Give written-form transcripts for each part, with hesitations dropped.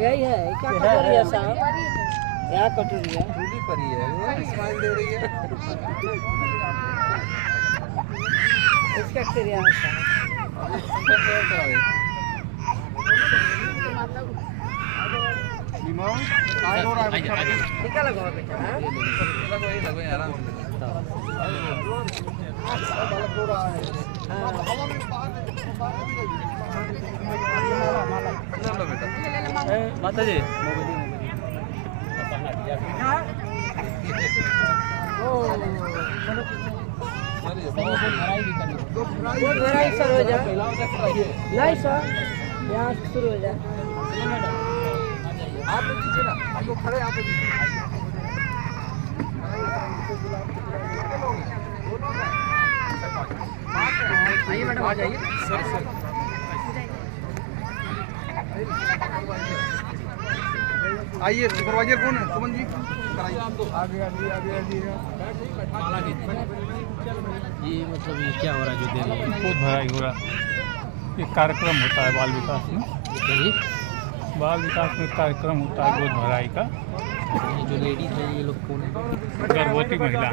यही है क्या कटोरी है साहब? यहाँ कटोरी है, दूधी परी है, वो स्माइल दे रही है। इसका क्रिया टीका लगाओ बेटा, लगो आराम से। माता जी भराई सर हो जाए नहीं सर, यहाँ शुरू हो जाए। आप लोग नीचे ना, आप लोग खड़े आप लोग आइए मैडम, आ जाइए सर सर। आइए सुपरवाइजर कौन है? सुमन जी आगे आगे आगे आगे। ये मतलब ये क्या हो रहा है जो दे रही है? गोद भराई हो रहा है। एक कार्यक्रम होता है बाल विकास में। बाल विकास में कार्यक्रम होता है गोद भराई का। ये जो लेडीज है ये लोग कौन है? गर्भवती महिला है,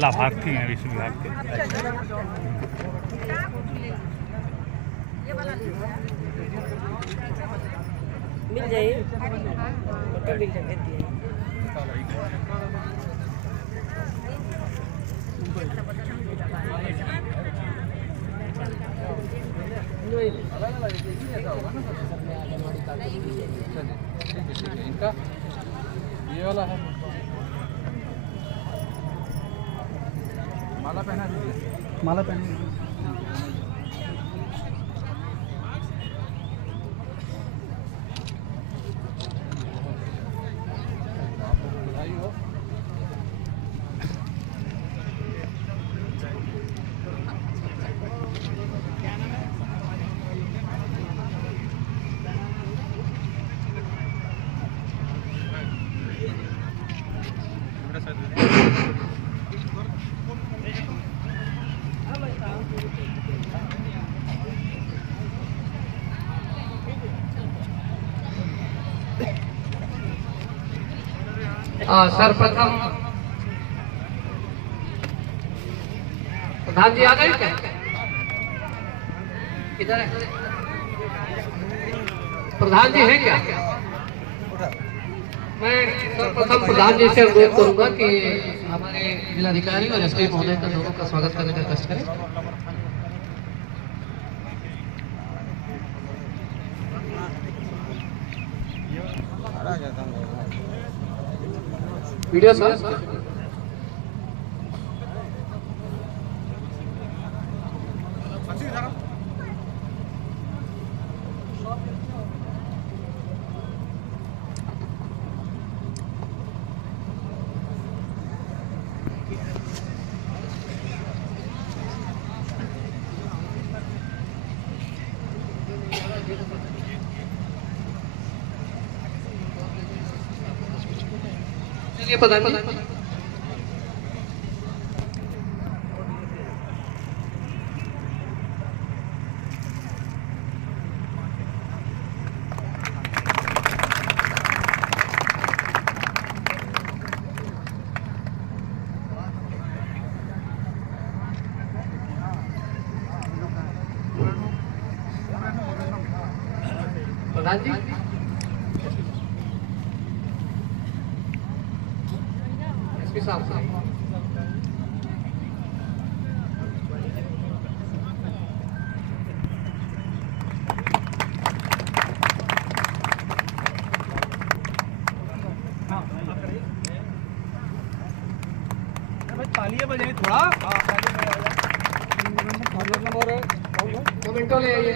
लाभार्थी हैं इस विभाग के। मिल जाइए, फोटो मिल जाए दिए। इनका ये वाला है, माला पहना दीजिए। माला पहना सर्वप्रथम प्रधान जी आ गए क्या? किधर है प्रधान जी? हैं क्या? मैं सर्वप्रथम प्रधान जी से अनुरोध करूंगा कि हमारे जिलाधिकारी और एसपी महोदय का दोनों का स्वागत करने का कष्ट करें। वीडियो सर प्रधान जी। प्रधान जी एसपी साहब तालियां बजाएं थोड़ा। मोमेंटो ले आइए।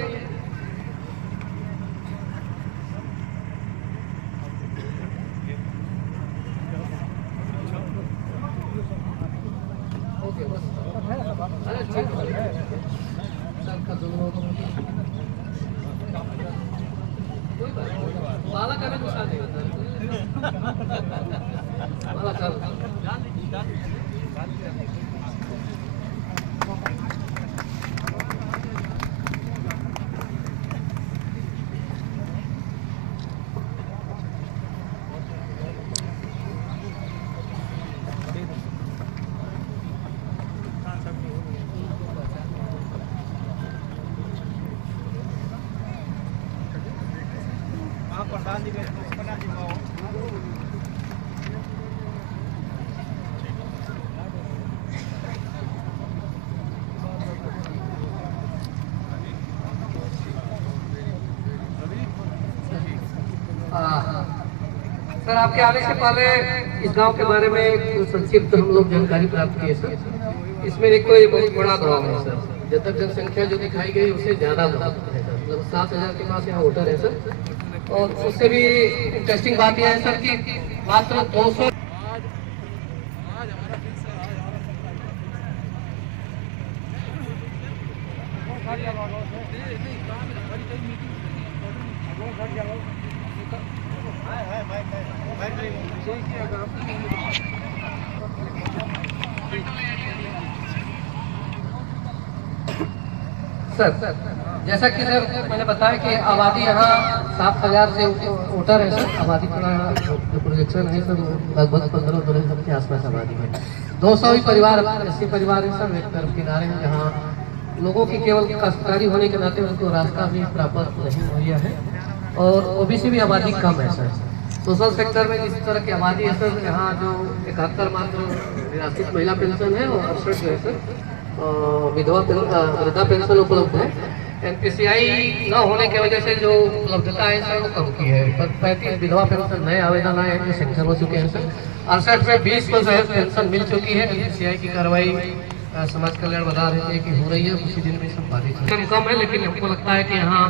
सर, आपके आने से पहले इस गांव के बारे में एक संक्षिप्त हम लोग जानकारी प्राप्त किए सर। इसमें एक कोई बहुत बड़ा गांव है सर, जब तक जनसंख्या जो दिखाई गई उससे ज़्यादा है सर, मतलब 7,000 के पास यहाँ वोटर है सर। और उससे भी इंटरेस्टिंग बात यह है सर कि मात्र 200 सर, जैसा कि सर मैंने बताया कि आबादी यहाँ 7,000 से वोटर है सर। आबादी थोड़ा जो प्रोजेक्शन है सर लगभग 15-16 के आसपास आबादी है। 200 ही परिवार, 80 परिवार है सर। एक तरफ किनारे हैं जहाँ लोगों की केवल काश्तकारी होने के नाते उनको रास्ता भी प्राप्त नहीं मुहैया है, और ओबीसी भी आबादी कम है सर। सोशल सेक्टर में जिस तरह की आबादी है सर, यहाँ जो 71 मात्र निराश्रित महिला पेंशन है और 68 जो है सर विधवा वृद्धा पेंशन उपलब्ध है। एनपीसीआई न होने की वजह से जो उपलब्धता है सर वो कम की है। 35 विधवा पेंशन नए आवेदन आए हैं जो सेंक्शन हो चुके हैं सर। 68 में 20 को जो है पेंशन मिल चुकी है। एनपीसीआई की कार्रवाई समाज कल्याण बता रहे थे कि हो रही है, उसी दिन में संपादित है। कम है, लेकिन हमको लगता है कि यहाँ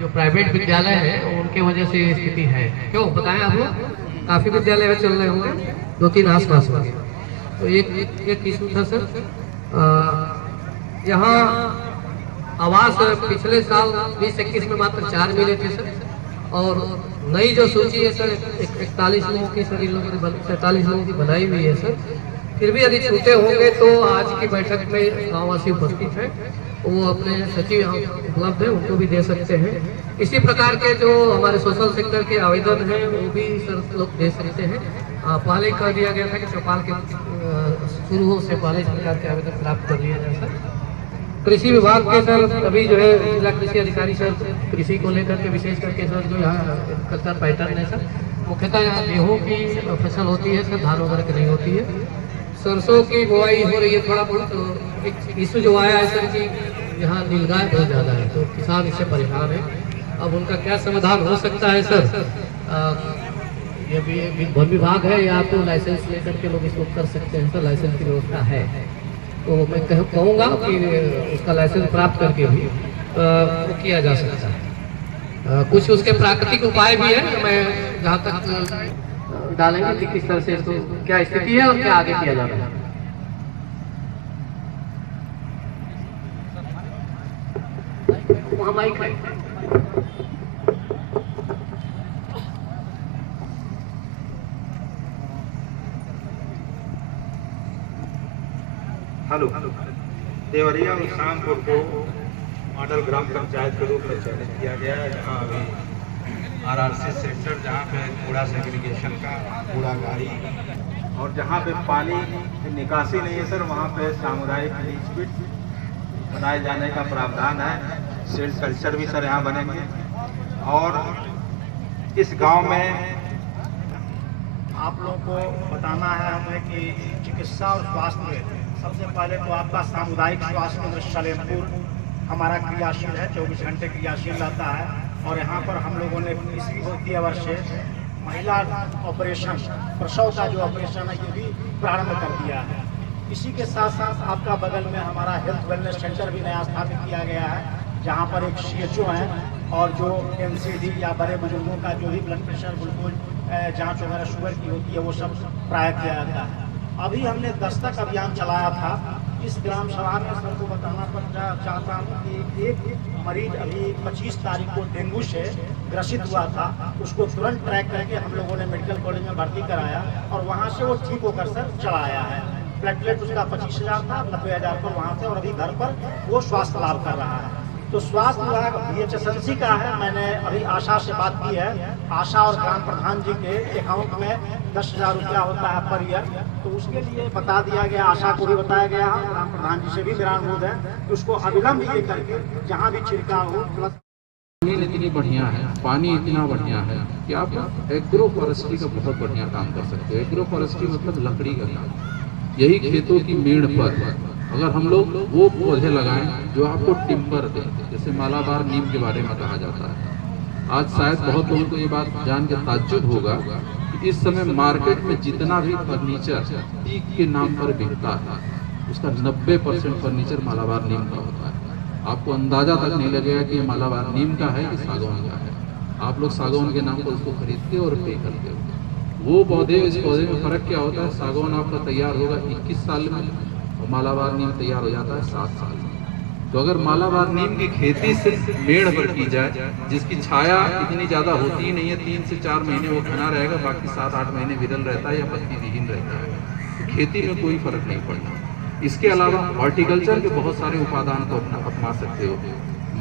जो प्राइवेट विद्यालय है उनके वजह से ये स्थिति है। क्यों बताएं आप लोग? काफ़ी विद्यालय चल रहे होंगे, 2-3 आसपास होंगे। तो एक इशू था सर। यहाँ आवास पिछले साल 2021 में मात्र 4 मिले थे सर, और नई जो सूची है सर 41 लोगों की सर, इन लोगों ने 47 लोगों की बनाई हुई है सर। फिर भी यदि छूटे होंगे तो आज की बैठक में गाँववासी उपस्थित हैं, वो अपने सचिव यहाँ उपलब्ध है, उनको भी दे सकते हैं। इसी प्रकार के जो हमारे सोशल सेक्टर के आवेदन हैं वो भी सर लोग दे सकते हैं। पहले कह दिया गया था कि चौपाल के शुरू हो से पहले सरकार के आवेदन प्राप्त कर लिया जाए सर। कृषि विभाग के सर अभी जो है जिला कृषि अधिकारी सर कृषि को लेकर के विशेष करके सर जो यहाँ कल्चर पैटर्न है सर, मुख्यतः यहाँ गेहूँ की फसल होती है सर, धान वगैरह की नहीं होती है। सरसों की बुआई हो रही है थोड़ा बहुत। तो एक इशू जो आया है सर कि यहाँ नीलगाय बहुत ज़्यादा है, तो किसान इससे परेशान है। अब उनका क्या समाधान हो सकता है सर? ये भी वन विभाग है या तो लाइसेंस लेकर के लोग इसको कर सकते हैं सर, लाइसेंस की व्यवस्था है। तो मैं कहूँगा कि उसका लाइसेंस प्राप्त करके भी वो किया जा सकता है। कुछ उसके प्राकृतिक उपाय भी है, मैं जहाँ तक डालेंगे कि किस तरह से इसको क्या स्थिति है और क्या आगे किया जा रहा है। वहाँ माइक है। हेलो, देवरिया और शामपुर को मॉडल ग्राम पंचायत के रूप में चयनित किया गया है, जहाँ अभी आरआरसी सेक्टर, जहाँ पे कूड़ा सेग्रीगेशन का कूड़ा गाड़ी, और जहाँ पे पानी की निकासी नहीं है सर, वहाँ पे सामुदायिक लीच पिट बनाए जाने का प्रावधान है। सेल कल्चर भी सर यहाँ बनेंगे। और इस गांव में आप लोगों को बताना है हमें कि चिकित्सा और स्वास्थ्य, सबसे पहले तो आपका सामुदायिक स्वास्थ्य केंद्र सलेमपुर हमारा क्रियाशील है, 24 घंटे क्रियाशील रहता है। और यहाँ पर हम लोगों ने इसी वित्तीय वर्ष से महिला ऑपरेशन, प्रसव का जो ऑपरेशन है ये भी प्रारंभ कर दिया है। इसी के साथ साथ आपका बगल में हमारा हेल्थ वेलनेस सेंटर भी नया स्थापित किया गया है, जहाँ पर एक CHO है, और जो NCD या बड़े बुजुर्गों का जो भी ब्लड प्रेशर, ग्लूकोज जाँच वगैरह शुगर की होती है वो सब प्राय किया जाता है। अभी हमने दस्तक अभियान चलाया था, इस ग्राम सभा में सर को बताना चाहता हूँ कि एक मरीज अभी 25 तारीख को डेंगू से ग्रसित हुआ था, उसको तुरंत ट्रैक करके हम लोगों ने मेडिकल कॉलेज में भर्ती कराया और वहाँ से वो ठीक होकर सर चला आया है। प्लेटलेट उसका 25,000 था, 90,000 पर वहाँ से, और अभी घर पर वो स्वास्थ्य लाभ कर रहा है। तो स्वास्थ्य विभाग BHSNC का है। मैंने अभी आशा से बात की है, आशा और ग्राम प्रधान जी के अकाउंट में 10,000 रुपया होता है पर ईयर, तो उसके लिए बता दिया गया, आशा को भी बताया गया है, ग्राम प्रधान जी से भी मेरा अनुरोध है कि उसको अविलंब ये करके जहाँ भी छिड़काव हो प्लस जमीन इतनी बढ़िया है, पानी इतना बढ़िया है कि आप एग्रो फॉरेस्ट्री का बहुत बढ़िया काम कर सकते हो। एग्रो फॉरेस्ट्री मतलब लकड़ी का काम। यही खेतों की मेड़ पर अगर हम लोग वो पौधे लगाएं जो आपको टिम्बर दें, जैसे मालाबार नीम के बारे में कहा जाता है। आज शायद बहुत लोगों को ये बात जान के ताज्जुब होगा कि इस समय मार्केट में जितना भी फर्नीचर टीक के नाम पर बिकता है उसका 90% फर्नीचर मालाबार नीम का होता है। आपको अंदाजा तक नहीं लगेगा कि ये मालाबार नीम का है कि सागौन का है। आप लोग सागौन के नाम पर उसको खरीदते और पे करते हो। वो पौधे, इस पौधे में फ़र्क क्या होता है? सागौन आपका तैयार होगा 21 साल में और मालाबार नीम तैयार हो जाता है 7 साल में। तो अगर मालाबार नीम की खेती सिर्फ पेड़ पर की जाए, जिसकी छाया इतनी ज़्यादा होती ही नहीं है, 3 से 4 महीने वो घना रहेगा, बाकी 7-8 महीने विरल रहता है या पत्ती विहीन रहता है, तो खेती में कोई फर्क नहीं पड़ता। इसके अलावा हॉर्टिकल्चर के बहुत सारे उपादान को अपना सकते हो।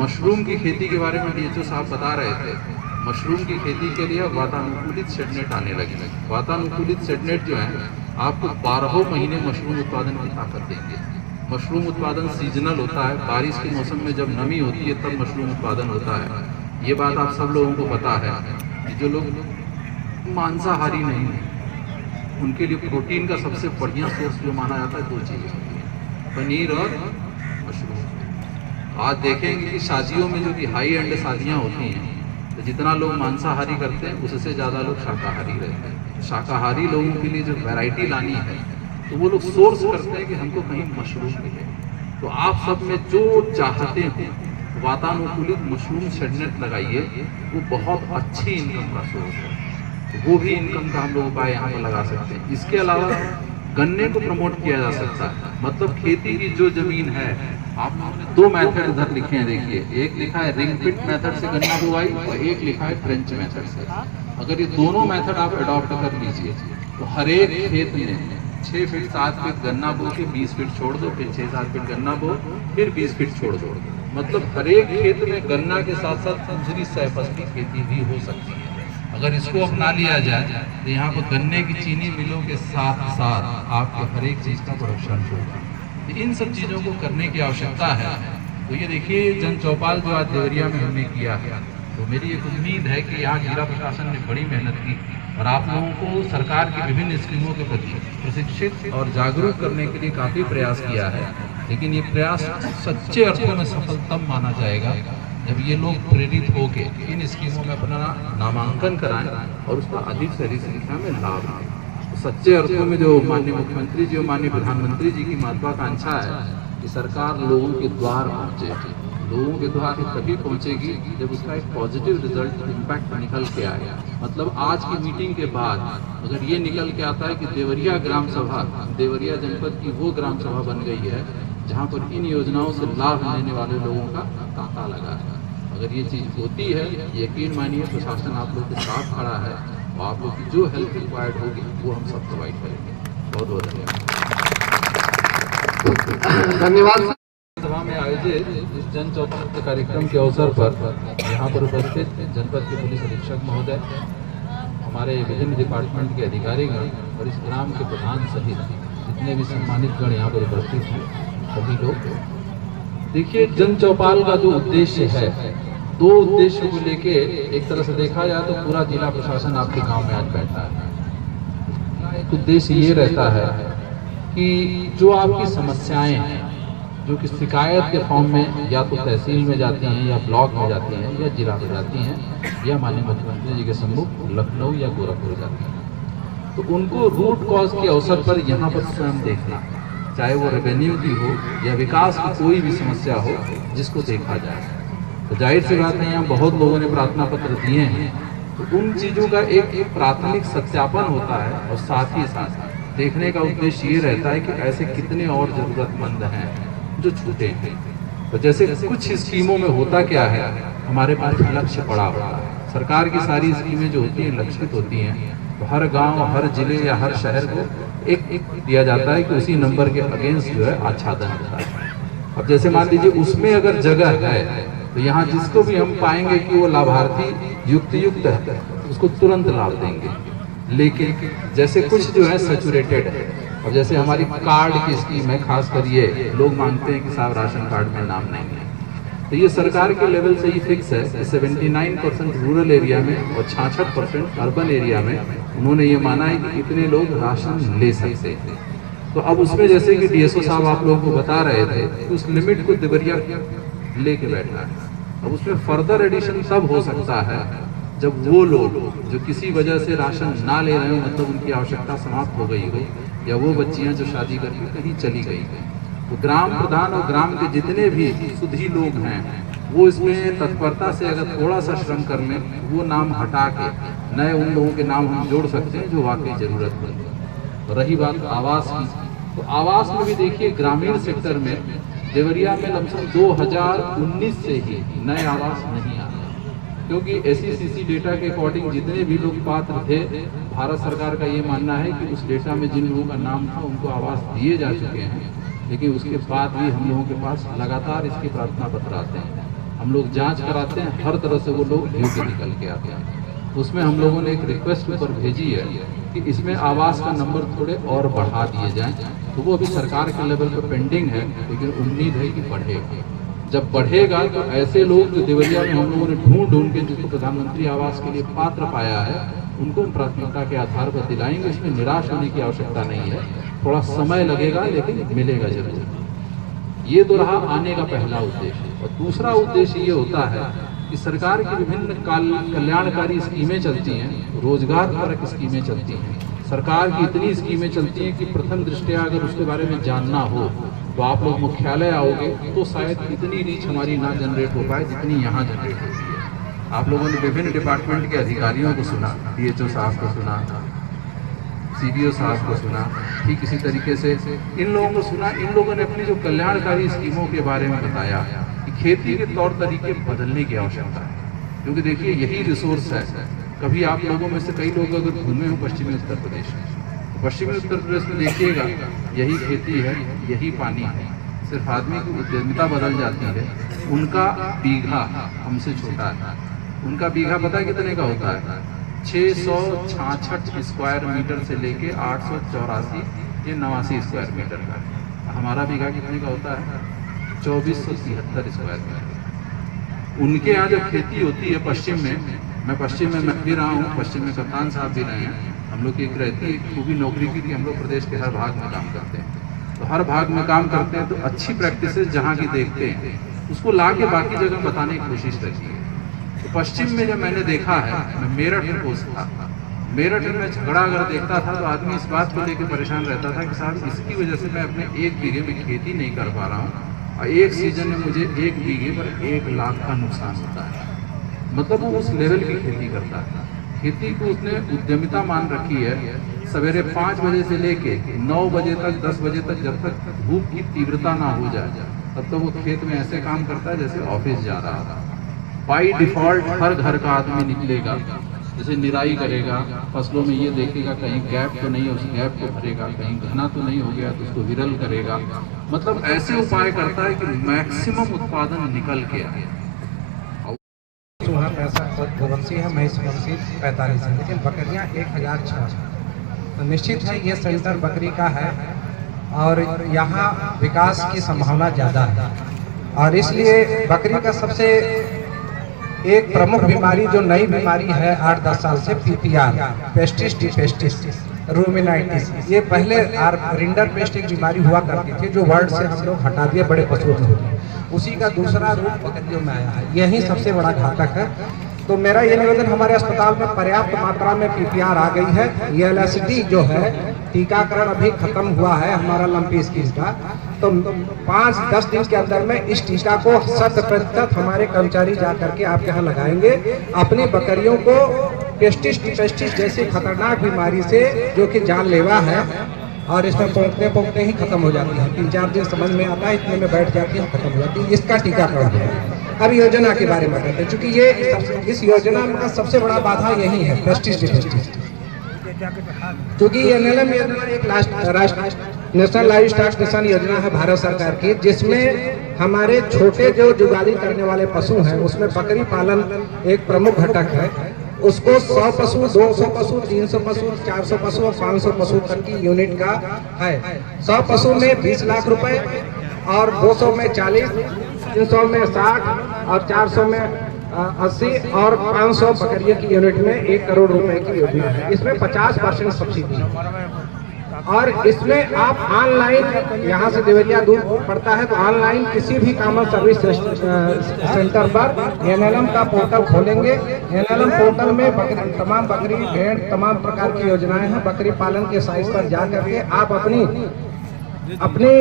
मशरूम की खेती के बारे में DHO साहब बता रहे थे। मशरूम की खेती के लिए वातानुकूलित शेडनेट आने लगे। वातानुकूलित शेडनेट जो है आपको 12 महीने मशरूम उत्पादन की ताकत देंगे। मशरूम उत्पादन सीजनल होता है, बारिश के मौसम में जब नमी होती है तब मशरूम उत्पादन होता है। ये बात आप सब लोगों को पता है कि जो लोग मांसाहारी नहीं हैं उनके लिए प्रोटीन का सबसे बढ़िया सोर्स जो माना जाता है 2 चीज़ें होती हैं, पनीर और मशरूम। आज देखेंगे कि शादियों में जो कि हाई एंड शादियाँ होती हैं तो जितना लोग मांसाहारी करते हैं उससे ज़्यादा लोग शाकाहारी रहते हैं। शाकाहारी लोगों के लिए जो वैरायटी लानी है तो वो लोग सोर्स करते हैं कि हमको कहीं मशरूम मिले। तो आप सब में जो चाहते हो वातानुकूलित मशरूम शेडनेट लगाइए, वो बहुत अच्छी इनकम का सोर्स है। वो भी इनकम का हम लोग उपाय यहाँ पर लगा सकते हैं। इसके अलावा गन्ने को प्रमोट किया जा सकता है। मतलब खेती की जो जमीन है, आप 2 मेथड इधर लिखे हैं, देखिए, एक लिखा है रिंग पिट मेथड से गन्ना बुवाई और एक लिखा है ट्रेंच मेथड से। अगर ये दोनों मेथड आप अडॉप्ट कर लीजिए तो हर एक खेत में 6 फीट 7 फीट गन्ना बो के 20 फीट छोड़ दो, फिर 6-7 फीट गन्ना बो, फिर 20 फीट छोड़ दो। मतलब हर एक खेत में गन्ना के साथ साथ दूसरी सहफल की खेती भी हो सकती है। अगर इसको अपना लिया जाए तो यहाँ पर गन्ने की चीनी मिलों के साथ साथ आपके हर एक चीज़ का प्रोडक्शन होगा। तो इन सब चीज़ों को करने की आवश्यकता है। तो ये देखिए जन चौपाल जो आज देवरिया में हमने किया है, तो मेरी एक उम्मीद है कि यहाँ जिला प्रशासन ने बड़ी मेहनत की और आप लोगों को सरकार की विभिन्न स्कीमों के प्रति प्रशिक्षित और जागरूक करने के लिए काफ़ी प्रयास किया है। लेकिन ये प्रयास सच्चे अर्थों में सफल तब माना जाएगा जब ये लोग प्रेरित होके इन स्कीमों में अपना नामांकन कराएं और उसका अधिक से अधिक संख्या में लाभ लें। तो सच्चे अर्थों में जो माननीय मुख्यमंत्री जी और माननीय प्रधानमंत्री जी की महत्वाकांक्षा है कि सरकार लोगों के द्वार पहुँचे। लोगों के द्वार तभी पहुँचेगी जब उसका एक पॉजिटिव रिजल्ट इम्पैक्ट निकल के आएगा। मतलब आज की मीटिंग के बाद अगर ये निकल के आता है कि देवरिया ग्राम सभा देवरिया जनपद की वो ग्राम सभा बन गई है जहाँ पर इन योजनाओं से लाभ लेने वाले लोगों का तांता लगा है, अगर ये चीज़ होती है, यकीन मानिए प्रशासन आप लोग के साथ खड़ा है और आप लोग की जो हेल्प रिक्वायर्ड होगी वो हम सब प्रोवाइड करेंगे। बहुत बहुत धन्यवाद। सभा में आयोजित इस जन चौपाल कार्यक्रम के अवसर पर यहाँ पर उपस्थित जनपद के पुलिस अधीक्षक महोदय, हमारे विभिन्न डिपार्टमेंट के अधिकारीगण और इस ग्राम के प्रधान सहित जितने भी सम्मानित गण यहाँ पर उपस्थित हैं, सभी लोग देखिए, जन चौपाल का जो उद्देश्य है, 2 उद्देश्यों को लेके एक तरह से देखा जाए तो पूरा जिला प्रशासन आपके गांव में आज बैठा है। एक उद्देश्य ये रहता है कि जो आपकी समस्याएं हैं, जो कि शिकायत के फॉर्म में या तो तहसील में जाती हैं या ब्लॉक में जाती हैं या जिला में जाती हैं या माननीय मुख्यमंत्री जी के सम्मुख लखनऊ या गोरखपुर जाती हैं, तो उनको रूट कॉज के अवसर पर यहाँ पर स्वयं देखना, चाहे वो रेवेन्यू की हो या विकास की कोई भी समस्या हो, जिसको देखा जाए। तो जाहिर सी बात है यहाँ बहुत लोगों ने प्रार्थना पत्र दिए हैं, तो उन चीज़ों का एक प्राथमिक सत्यापन होता है और साथ ही साथ देखने का उद्देश्य ये रहता है कि ऐसे कितने और ज़रूरतमंद हैं जो छूटे हैं। तो जैसे कुछ स्कीमों में होता क्या है, हमारे पास लक्ष्य पड़ा होता है। सरकार की सारी स्कीमें जो होती हैं लक्षित होती हैं, तो हर गांव, हर जिले या हर शहर को एक दिया जाता है कि उसी नंबर के अगेंस्ट जो है आच्छादन होता है। अब जैसे मान लीजिए उसमें अगर जगह है तो यहाँ जिसको भी हम पाएंगे कि वो लाभार्थी युक्त है उसको तुरंत लाभ देंगे। लेकिन जैसे कुछ जो है सैचुरेटेड है, अब जैसे हमारी कार्ड की स्कीम है, खास कर ये लोग मांगते हैं कि साहब राशन कार्ड में नाम नहीं है, तो ये सरकार के लेवल से ही फिक्स है कि 79% रूरल एरिया में और 66% अर्बन एरिया में उन्होंने ये माना है कि इतने लोग राशन ले सकते हैं। तो अब उसमें जैसे कि डीएसओ साहब आप लोगों को बता रहे थे कि उस लिमिट को देवरिया लेके बैठा है। अब उसमें फर्दर एडिशन तब हो सकता है जब वो लोग जो किसी वजह से राशन ना ले रहे हो, मतलब उनकी आवश्यकता समाप्त हो गई हो, या वो बच्चियां जो शादी करके कहीं चली गई, तो ग्राम प्रधान और ग्राम के जितने भी सुधी लोग हैं वो इसमें तत्परता से अगर थोड़ा सा श्रम कर लें, वो नाम हटा के नए उन लोगों के नाम हम जोड़ सकते हैं जो वाकई जरूरतमंद है। तो रही बात आवास की, तो आवास में भी देखिए ग्रामीण सेक्टर में देवरिया में लगभग 2019 से ही नए आवास नहीं आ रहे, क्योंकि SECC डेटा के अकॉर्डिंग जितने भी लोग पात्र थे, भारत सरकार का ये मानना है कि उस डेटा में जिन लोगों का नाम था उनको आवास दिए जा चुके हैं, लेकिन उसके बाद भी हम लोगों के पास लगातार इसके प्रार्थना पत्र आते हैं, हम लोग जांच कराते हैं, हर तरह से वो लोग योग्य निकल के आते हैं। तो उसमें हम लोगों ने एक रिक्वेस्ट ऊपर भेजी है कि इसमें आवास का नंबर थोड़े और बढ़ा दिए जाएं। तो वो अभी सरकार के लेवल पर पेंडिंग है, लेकिन उम्मीद है कि बढ़ेगा। जब बढ़ेगा तो ऐसे लोग जो देवरिया में हम लोगों ने ढूंढ के जिसको प्रधानमंत्री आवास के लिए पात्र पाया है, उनको हम प्राथमिकता के आधार पर दिलाएंगे। इसमें निराश होने की आवश्यकता नहीं है, थोड़ा समय लगेगा लेकिन मिलेगा जरूर। ये तो रहा आने का पहला उद्देश्य। और दूसरा उद्देश्य ये होता है कि सरकार की विभिन्न कल्याणकारी स्कीमें चलती हैं, रोजगार परक स्कीमें चलती हैं। सरकार की इतनी स्कीमें चलती हैं कि प्रथम दृष्टया अगर उसके बारे में जानना हो तो आप लोग मुख्यालय आओगे तो शायद इतनी रीच हमारी ना जनरेट हो पाए जितनी यहाँ जनरेट होती है। आप लोगों ने विभिन्न डिपार्टमेंट के अधिकारियों को सुना, DHO साहब को सुना, CDO साहब को सुना, ठीक इसी तरीके से इन लोगों को सुना। इन लोगों ने अपनी जो कल्याणकारी स्कीमों के बारे में बताया कि खेती के तौर तरीके बदलने की आवश्यकता है, क्योंकि देखिए यही रिसोर्स है। कभी आप लोगों में से कई लोग अगर घूमे हो पश्चिमी उत्तर प्रदेश में, तो पश्चिमी उत्तर प्रदेश में देखिएगा यही खेती है, यही पानी है, सिर्फ आदमी की उद्यमिता बदल जाती है। उनका बीघा हमसे छोटा है, उनका बीघा पता कितने का होता है? 666 स्क्वायर मीटर से लेके 884 या 89 स्क्वायर मीटर का। हमारा बीघा कितने का होता है? 2473 स्क्वायर मीटर। उनके यहाँ जब खेती होती है पश्चिम में, मैं पश्चिम में भी रहा हूँ, पश्चिम में कप्तान साहब भी रहे हैं, हम लोग की एक रहती है खूबी नौकरी की कि हम लोग प्रदेश के हर भाग में काम करते हैं। तो हर भाग में काम करते हैं तो अच्छी प्रैक्टिसेस जहाँ की देखते हैं उसको ला के बाकी जगह बताने की कोशिश रहती है। तो पश्चिम में जब मैंने देखा है, मैं मेरठ में पोस्ट था, मेरठ में झगड़ा अगर देखता था तो आदमी इस बात को लेकर परेशान रहता था कि साहब इसकी वजह से मैं अपने 1 बीघे में खेती नहीं कर पा रहा हूँ और एक सीजन में मुझे 1 बीघे पर 1 लाख का नुकसान होता है। मतलब वो उस लेवल की खेती करता है। खेती को उसने उद्यमिता मान रखी है। सवेरे 5 बजे से लेके 9 बजे तक 10 बजे तक जब तक धूप की तीव्रता ना हो जाए तब तक वो खेत में ऐसे काम करता है जैसे ऑफिस जा रहा था। बाई डिफॉल्ट हर घर का आदमी निकलेगा, जैसे निराई करेगा, फसलों में ये देखेगा कहीं गैप तो नहीं है, उस गैप को भरेगा, कहीं घना तो नहीं हो गया तो उसको विरल करेगा। मतलब ऐसे उपाय करता है कि मैक्सिमम उत्पादन निकल के आए। चूहा 65 गोवंशी है, महिष वंशी 45 है, लेकिन बकरियां 1006। तो निश्चित है ये सेंटर बकरी का है और यहाँ विकास की संभावना ज़्यादा है। और इसलिए बकरी का सबसे एक प्रमुख बीमारी जो नई बीमारी है 8-10 साल से PPR, पेस्टिस डिपेस्टिस रूमिनाइटिस, ये पहले रिंडर पेस्ट एक बीमारी हुआ करती थी जो वर्ल्ड से हम लोग हटा दिए बड़े पशुओं में, उसी का दूसरा रूप बकरियों में आया है। यही सबसे बड़ा घातक है। तो मेरा ये निवेदन, हमारे अस्पताल में पर्याप्त मात्रा में PPR आ गई है। ये LSD जो है टीकाकरण अभी खत्म हुआ है हमारा लंपी स्किन का, तो 5-10 दिन के अंदर में इस टीका को 100% हमारे कर्मचारी जा करके आपके यहाँ लगाएंगे। अपनी बकरियों को पेस्टिस डिपेस्टिस जैसी खतरनाक बीमारी से जो कि जानलेवा है और इसमें पोंकते ही खत्म हो जाती है, 3-4 दिन समझ में आता है, इतने में बैठ जाती है, खत्म हो जाती है। इसका टीकाकरण है। अब योजना के बारे में कहते हैं, चूँकि ये इस योजना का सबसे बड़ा बाधा यही है, पेस्टिसाइड। क्योंकि NLM योजना एक राष्ट्रीय नेशनल लाइव स्टॉक मिशन योजना है भारत सरकार की, जिसमें हमारे छोटे जो जुगाली करने वाले पशु हैं उसमें बकरी पालन एक प्रमुख घटक है। उसको 100 पशु, 200 पशु, 300 पशु, 400 पशु और 500 पशु तक की यूनिट का है। 100 पशु में 20 लाख रुपए और 200 में 40, 300 में 60 और 400 में 80 और 500 बकरियों की यूनिट में 1 करोड़ रुपए की योजना है। इसमें 50% सब्सिडी है। और इसमें आप ऑनलाइन, यहाँ से देवरिया दूर पड़ता है, तो ऑनलाइन किसी भी कॉमन सर्विस सेंटर पर NLM का पोर्टल खोलेंगे। NLM पोर्टल में तमाम बकरी, भेड़, तमाम प्रकार की योजनाएं हैं। बकरी पालन के साइट पर जा करके आप अपनी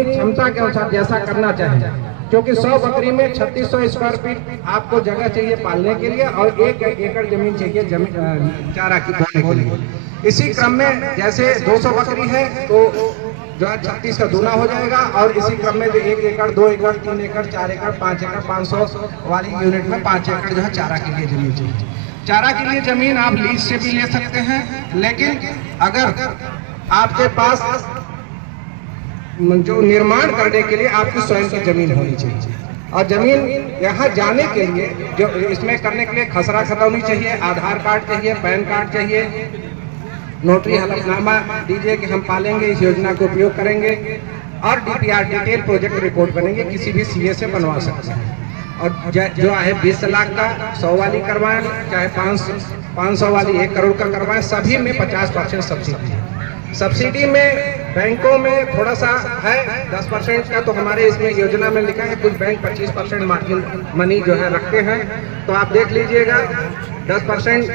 क्षमता के अनुसार जैसा करना चाहें, क्योंकि 100 बकरी में 3600 स्क्वायर फीट आपको जगह चाहिए पालने के लिए और 1 एकड़ जमीन चाहिए चारा की बोने के लिए। इसी क्रम में जैसे 200 बकरी है तो जो है 36 का दूना हो जाएगा, और इसी क्रम में जो 1 एकड़, 2 एकड़, 3 एकड़, 4 एकड़, 5 एकड़, 500 वाली यूनिट में 5 एकड़ जो है चारा के लिए जमीन चाहिए। चारा के लिए जमीन आप लीज से भी ले सकते हैं, लेकिन अगर आपके पास जो निर्माण करने के लिए आपकी स्वयं की जमीन होनी चाहिए। और जमीन यहाँ जाने के लिए, जो इसमें करने के लिए खसरा खतौनी चाहिए, आधार कार्ड चाहिए, पैन कार्ड चाहिए, नोटरी हलफनामा दीजिए कि हम पालेंगे, इस योजना को उपयोग करेंगे, और DPR डिटेल प्रोजेक्ट रिपोर्ट बनेंगे, किसी भी CA से बनवा सकते हैं। और जो है 20 लाख का 100 वाली करवाएं, चाहे 500 वाली 1 करोड़ का करवाएं, सभी में 50% सब्सिडी है। सब्सिडी में बैंकों में थोड़ा सा है 10% का, तो हमारे इसमें योजना में लिखा है कुछ बैंक 25% मार्जिन मनी जो है रखते हैं, तो आप देख लीजिएगा। 10%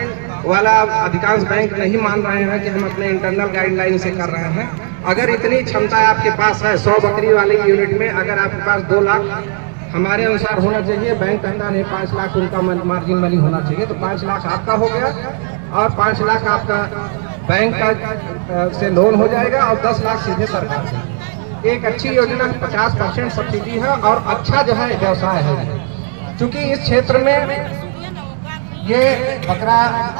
वाला अधिकांश बैंक नहीं मान रहे हैं कि हम अपने इंटरनल गाइडलाइन से कर रहे हैं। अगर इतनी क्षमता आपके पास है 100 बकरी वाली यूनिट में, अगर आपके पास 2 लाख हमारे अनुसार होना चाहिए, बैंक कहता नहीं 5 लाख उनका मार्जिन मनी होना चाहिए, तो 5 लाख आपका हो गया और 5 लाख आपका बैंक का से लोन हो जाएगा और 10 लाख सीधे सरकार से। एक अच्छी योजना 50% सब्सिडी है और अच्छा जो है व्यवसाय है, क्योंकि इस क्षेत्र में ये बकरा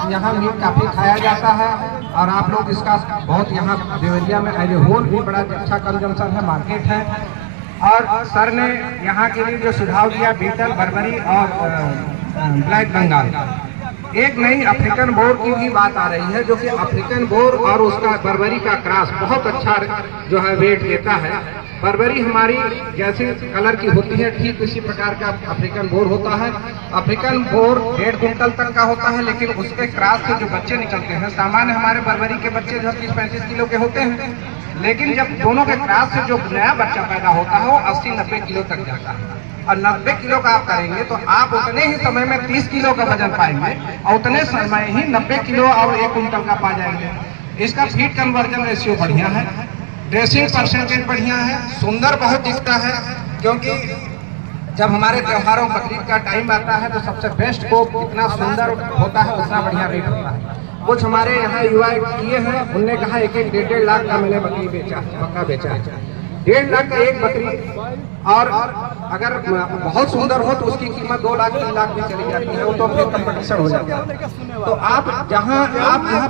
यहाँ मीट काफी खाया जाता है और आप लोग इसका बहुत यहाँ देवरिया में एज ए होल भी बड़ा अच्छा कंजम्पशन है, मार्केट है। और सर ने यहाँ के लिए जो सुझाव दिया, बीटल, बर्बरी और ब्लैक बंगाल, एक नई अफ्रीकन बोर की भी बात आ रही है, जो कि अफ्रीकन बोर और उसका बर्बरी का क्रॉस बहुत अच्छा जो है वेट देता है। बर्बरी हमारी जैसी कलर की होती है, ठीक इसी प्रकार का अफ्रीकन बोर होता है। अफ्रीकन बोर 1.5 कुंटल तक का होता है, लेकिन उसके क्रॉस से जो बच्चे निकलते हैं, सामान्य हमारे बर्बरी के बच्चे जो 30-35 किलो के होते हैं, लेकिन जब दोनों के क्रॉस से जो नया बच्चा पैदा होता है वो 80-90 किलो तक जाता है। और 90 किलो का आप करेंगे तो आप उतने ही समय में 30 किलो का वजन पाएंगे और उतने समय ही 90 किलो और 1 कुंटल का पा जाएंगे। इसका फीड कन्वर्जन रेशियो बढ़िया है, ड्रेसिंग परसेंटेज बढ़िया है, सुंदर बहुत दिखता है, क्योंकि जब हमारे त्योहारों बकरीद का टाइम आता है तो सबसे बेस्ट को जितना सुंदर होता है उतना बढ़िया रेट होता है। कुछ हमारे यहाँ युवा किए हैं, उनने कहा 1-1.5 लाख का मैंने बकरी बेचा, बकरा बेचा है। 1.5 लाख का एक बकरी, और अगर बहुत सुंदर हो तो उसकी कीमत 2 लाख 3 लाख भी चली जाती है, वो तो फिर कंपटीशन हो जाता है। तो आप जहाँ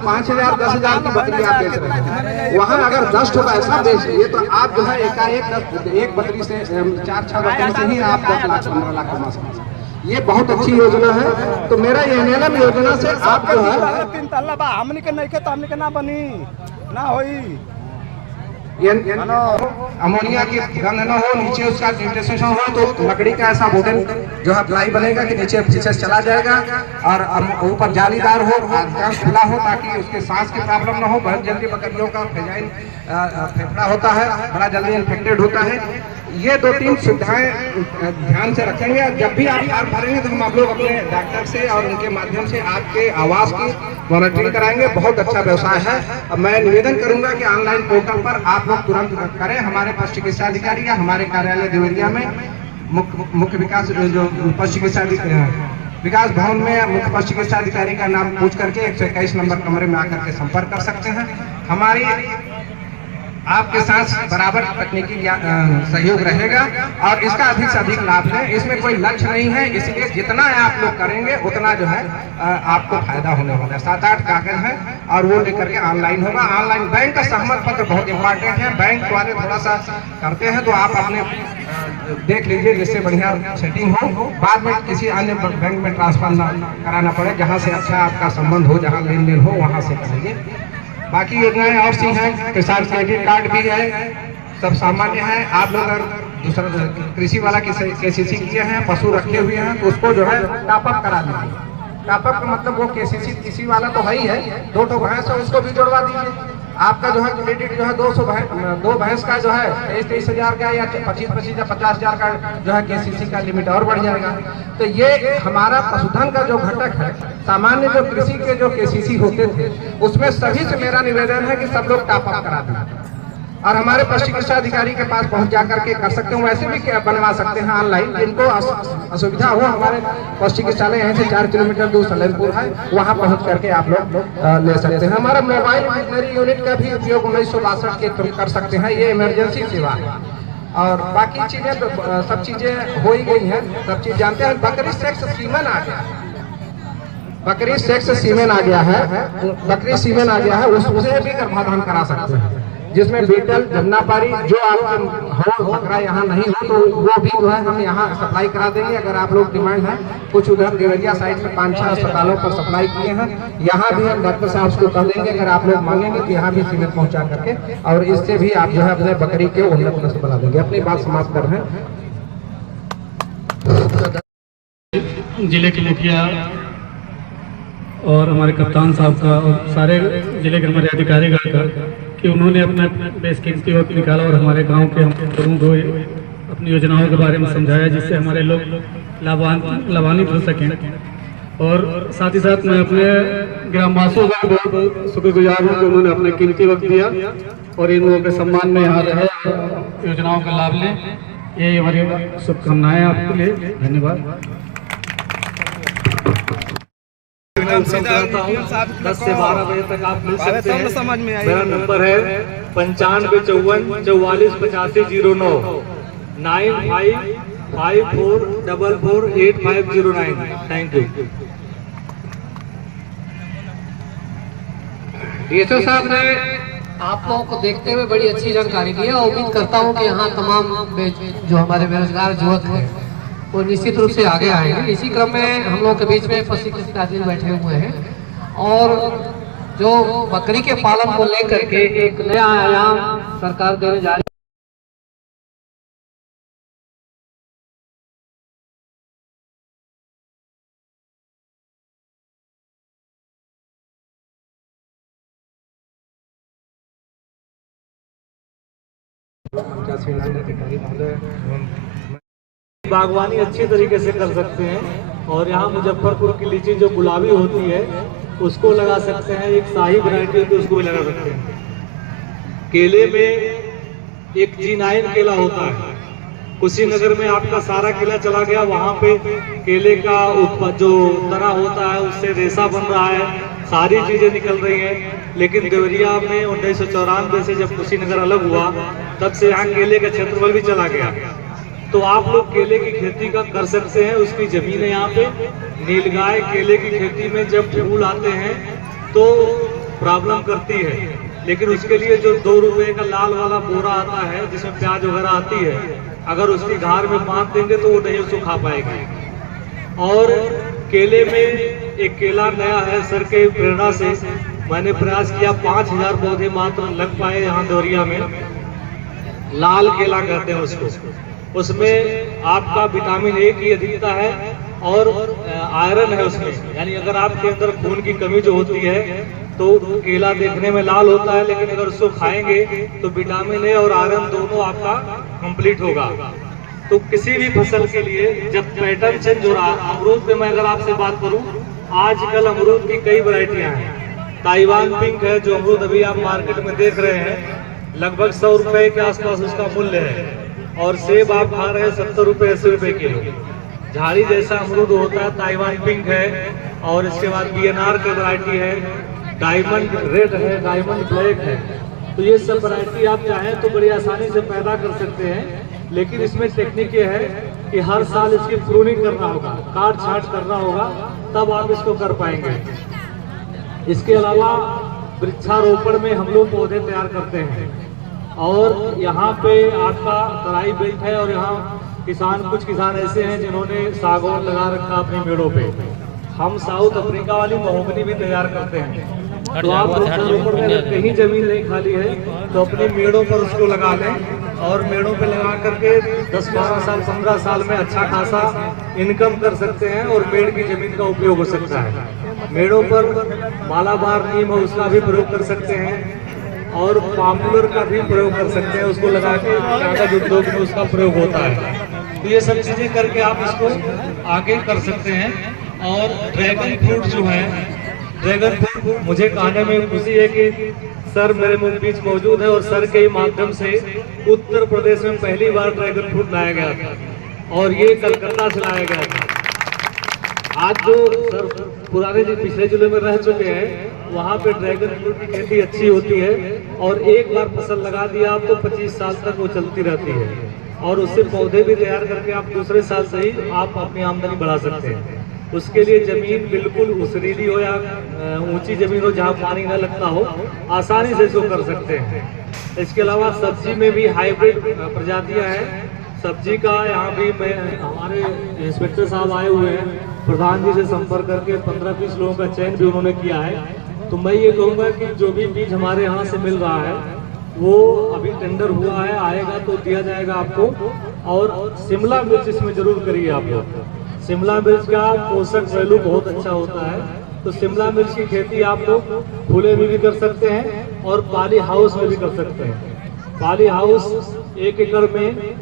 5,000 10,000 की बकरी आप बेच रहे हैं, वहाँ अगर 10 पैसा बेच लिए तो आप जो है एकाएक एक बकरी से 4-6 बकरी से ही आप 10 लाख 15 लाख कमा सकते हैं। ये बहुत अच्छी योजना है। तो मेरा ये NLM योजना से आप जो है 3 तल्ला बा हमनी के नहीं के तो हमनी के ना बनी ना होई, अमोनिया की गंध न हो, नीचे उसका न्यूट्रिशन हो, तो लकड़ी का ऐसा वुडन जो है प्लाई बनेगा कि नीचे पीछे चला जाएगा और ऊपर जालीदार हो, अधिकांश खुला हो, ताकि उसके सांस की प्रॉब्लम ना हो। बहुत जल्दी बकरियों का फेजाइल फेफड़ा होता है, बड़ा जल्दी इन्फेक्टेड होता है। ये 2-3 सुविधाएं ध्यान से रखेंगे। जब भी आप फार्म भरेंगे तो हम आप लोग अपने डॉक्टर से और उनके माध्यम से आपके आवास की मॉनिटरिंग कराएंगे। बहुत अच्छा व्यवसाय है। अब मैं निवेदन करूंगा कि ऑनलाइन पोर्टल पर आप लोग तुरंत करें। हमारे पशु चिकित्सा अधिकारी या हमारे कार्यालय देवरिया में मुख्य विकास जो पशु चिकित्सा विकास भवन में मुख्य पशु चिकित्सा अधिकारी का नाम पूछ करके 121 नंबर कमरे में आकर के संपर्क कर सकते हैं। हमारी आपके साथ बराबर तकनीकी सहयोग रहेगा और इसका अधिक से अधिक लाभ लें। इसमें कोई लक्ष्य नहीं है, इसलिए जितना आप लोग करेंगे उतना जो है आपको फायदा होने वाला है। 7-8 कागज है और वो लेकर के ऑनलाइन होगा। ऑनलाइन बैंक का सहमत पत्र बहुत इंपॉर्टेंट है। बैंक वाले थोड़ा सा करते हैं तो आप अपने देख लीजिए जिससे बढ़िया सेटिंग हो, बाद में किसी अन्य बैंक में ट्रांसफर कराना पड़े। जहाँ से अच्छा आपका संबंध हो, जहाँ लेन देन हो वहाँ से कराइए। बाकी योजनाएं और सी हैं, किसान क्रेडिट कार्ड भी है, सब सामान्य है। आप लोग अगर दूसरा कृषि वाला केसीसी किए हैं, पशु रखे हुए हैं तो उसको जो है टॉपअप करा दीजिए। टॉपअप का मतलब वो केसीसी किसी वाला तो है ही है, 2 भैंस है उसको भी जोड़वा दीजिए। आपका जो है क्रेडिट जो है 2 भैंस का जो है 23 हज़ार का या 25 या 50 हज़ार का जो है केसीसी का लिमिट और बढ़ जाएगा। तो ये हमारा पशुधन का जो घटक है, सामान्य जो कृषि के जो केसीसी होते थे उसमें सभी से मेरा निवेदन है कि सब लोग टॉपअप करा दें और हमारे पशु चिकित्सा अधिकारी के पास पहुंच जाकर के कर सकते हैं। वैसे भी बनवा सकते हैं ऑनलाइन, जिनको असुविधा हो। हमारे पशु चिकित्सालय यहीं से 4 किलोमीटर दूर सलेमपुर है, वहां पहुंच करके आप लोग ले सकते हैं। हमारा मोबाइल वेटनरी यूनिट का भी उपयोग 1962 के थ्रू कर सकते हैं, ये इमरजेंसी सेवा है। और बाकी चीजें तो सब चीजें हो ही गई हैं, सब चीज जानते हैं। बकरी सेक्स सीमन आ गया, बकरी सेक्स सीमेन आ गया है, बकरी सीमेन आ गया है, उससे भी गर्भाधान करा सकते हैं, जिसमें बीटल जमुनापारी जो आपके हो बकरा यहाँ नहीं हो तो वो भी जो है हम यहाँ सप्लाई करा देंगे। अगर आप लोग डिमांड है, कुछ उधर देवरिया साइड में 5-6 अस्पतालों पर सप्लाई किए हैं, यहाँ भी हम डॉक्टर साहब को कह देंगे अगर आप लोग मांगेंगे तो यहाँ भी सीमेंट पहुँचा करके और इससे भी आप जो है अपने बकरी के उन्नत नस्ल बना देंगे। अपनी बात समाप्त कर रहे हैं। जिले के मुखिया और हमारे कप्तान साहब का और सारे जिले के हमारे अधिकारीगण का कि उन्होंने अपना बेसकीमती वक्त निकाला और हमारे गांव के हम लोगों को अपनी योजनाओं के बारे में समझाया, जिससे हमारे लोग लाभान्वित हो सकें। और साथ ही साथ मैं अपने ग्रामवासियों का बहुत शुक्रगुजार हूँ कि उन्होंने अपने कीमती वक्त दिया और इन लोगों के सम्मान में यहाँ रहे, योजनाओं का लाभ लें। यही हमारी शुभकामनाएं आपके लिए। धन्यवाद। 10 से 12 बजे तक आप मिल सकते हैं। मेरा नंबर है 9554 44 85 09 9554448509। Thank you. डीएसओ साहब ने आप लोगों को देखते हुए बड़ी अच्छी जानकारी दी है और उम्मीद करता हूँ कि यहाँ तमाम जो हमारे बेरोजगार युवक हैं वो निश्चित रूप से आगे आएंगे। इसी क्रम में हम लोग के बीच में पशु चिकित्सा आदमी बैठे हुए हैं और जो बकरी के पालन को लेकर के एक नया आयाम सरकार देने जा रही है। बागवानी अच्छी तरीके से कर सकते हैं और यहाँ मुजफ्फरपुर की लीची जो गुलाबी होती है उसको लगा सकते हैं, एक शाही वैरायटी होती है उसको भी लगा सकते हैं। केले में एक G9 केला होता है, कुशीनगर में आपका सारा केला चला गया, वहाँ पे केले का जो तना होता है उससे रेशा बन रहा है, सारी चीजें निकल रही हैं। लेकिन देवरिया में 1994 से जब कुशीनगर अलग हुआ तब से यहाँ केले का क्षेत्रफल भी चला गया। तो आप लोग केले की खेती का कर सकते हैं, उसकी जमीन है यहाँ पे। नीलगाय केले की खेती में जब फूल आते हैं तो प्रॉब्लम करती है, लेकिन उसके लिए जो 2 रुपए का लाल वाला बोरा आता है जिसमें प्याज वगैरह आती है, अगर उसकी घार में बांध देंगे तो वो नहीं उसको खा पाएगी। और केले में एक केला नया है, सर के प्रेरणा से मैंने प्रयास किया, 5000 पौधे मात्र लग पाए यहाँ देवरिया में। लाल केला कहते हैं उसको। उसमें आपका विटामिन ए की अधिकता है और आयरन है उसमें, यानी अगर आपके अंदर खून की कमी जो होती है तो केला देखने में लाल होता है, लेकिन अगर उसको खाएंगे तो विटामिन ए और आयरन दोनों आपका कंप्लीट होगा। तो किसी भी फसल के लिए जब पैटर्न चेंज हो रहा है, अमरूद पे मैं अगर आपसे बात करूं, आजकल अमरूद की कई वैरायटियां हैं। ताइवान पिंक है जो अमरूद अभी आप मार्केट में देख रहे हैं, लगभग 100 रुपए के आसपास उसका मूल्य है। और सेब आप खा रहे हैं 70 रुपए 80 रुपए किलो। झाड़ी जैसा अमरूद होता है, ताइवान पिंक है। और इसके बाद BNR की वैरायटी है, डायमंड रेड है, डायमंड ब्लैक है। तो ये सब वैरायटी आप चाहें तो बड़ी आसानी से पैदा कर सकते हैं, लेकिन इसमें टेक्निक ये है कि हर साल इसकी प्रूनिंग करना होगा, काट छांट करना होगा, तब आप इसको कर पाएंगे। इसके अलावा वृक्षारोपण में हम लोग पौधे तैयार करते हैं, और यहाँ पे आपका तराई बेल्ट है, और यहाँ कुछ किसान ऐसे हैं जिन्होंने सागौन लगा रखा अपने मेड़ों पे। हम साउथ अफ्रीका वाली महोगनी भी तैयार करते हैं। तो आप वृक्षारोपण में अगर कहीं जमीन नहीं खाली है तो अपने मेड़ों पर उसको लगा लें, और मेड़ों पे लगा करके 10-12 साल 15 साल में अच्छा खासा इनकम कर सकते हैं, और पेड़ की जमीन का उपयोग हो सकता है। मेड़ों पर मालाबार नीम है उसका भी प्रयोग कर सकते हैं, और पॉपुलर का भी प्रयोग कर सकते हैं, उसको लगा के कागज उद्योग में उसका प्रयोग होता है। तो ये सब चीजें करके आप इसको आगे कर सकते हैं। और ड्रैगन फ्रूट जो है, ड्रैगन फ्रूट मुझे कहने में खुशी है कि सर मेरे मुझ बीच मौजूद है, और सर के माध्यम से उत्तर प्रदेश में पहली बार ड्रैगन फ्रूट लाया गया था, और ये कलकत्ता से लाया गया था। आज जो सर पुराने जो पिछले जिले में रह चुके हैं, वहाँ पे ड्रैगन फ्रूट की खेती अच्छी होती है, और एक बार फसल लगा दिया आप तो 25 साल तक वो चलती रहती है, और उससे पौधे भी तैयार करके आप दूसरे साल से ही आप अपनी आमदनी बढ़ा सकते हैं। उसके लिए जमीन बिल्कुल उसरीली हो या ऊंची जमीन हो जहाँ पानी न लगता हो, आसानी से इसको कर सकते हैं। इसके अलावा सब्जी में भी हाइब्रिड प्रजातियां हैं। सब्जी का यहाँ भी हमारे इंस्पेक्टर साहब आए हुए हैं, प्रधान जी से संपर्क करके 15-20 लोगों का चयन भी उन्होंने किया है। तो मैं ये कहूँगा कि जो भी बीज हमारे यहाँ से मिल रहा है वो अभी टेंडर हुआ है, आएगा तो दिया जाएगा आपको। और शिमला मिर्च इसमें जरूर करिए आप लोग। शिमला मिर्च का पोषक वैल्यू बहुत अच्छा होता है, तो शिमला मिर्च की खेती आप लोग खुले में भी कर सकते हैं और पॉली हाउस में भी कर सकते हैं। पॉली हाउस 1 एकड़ में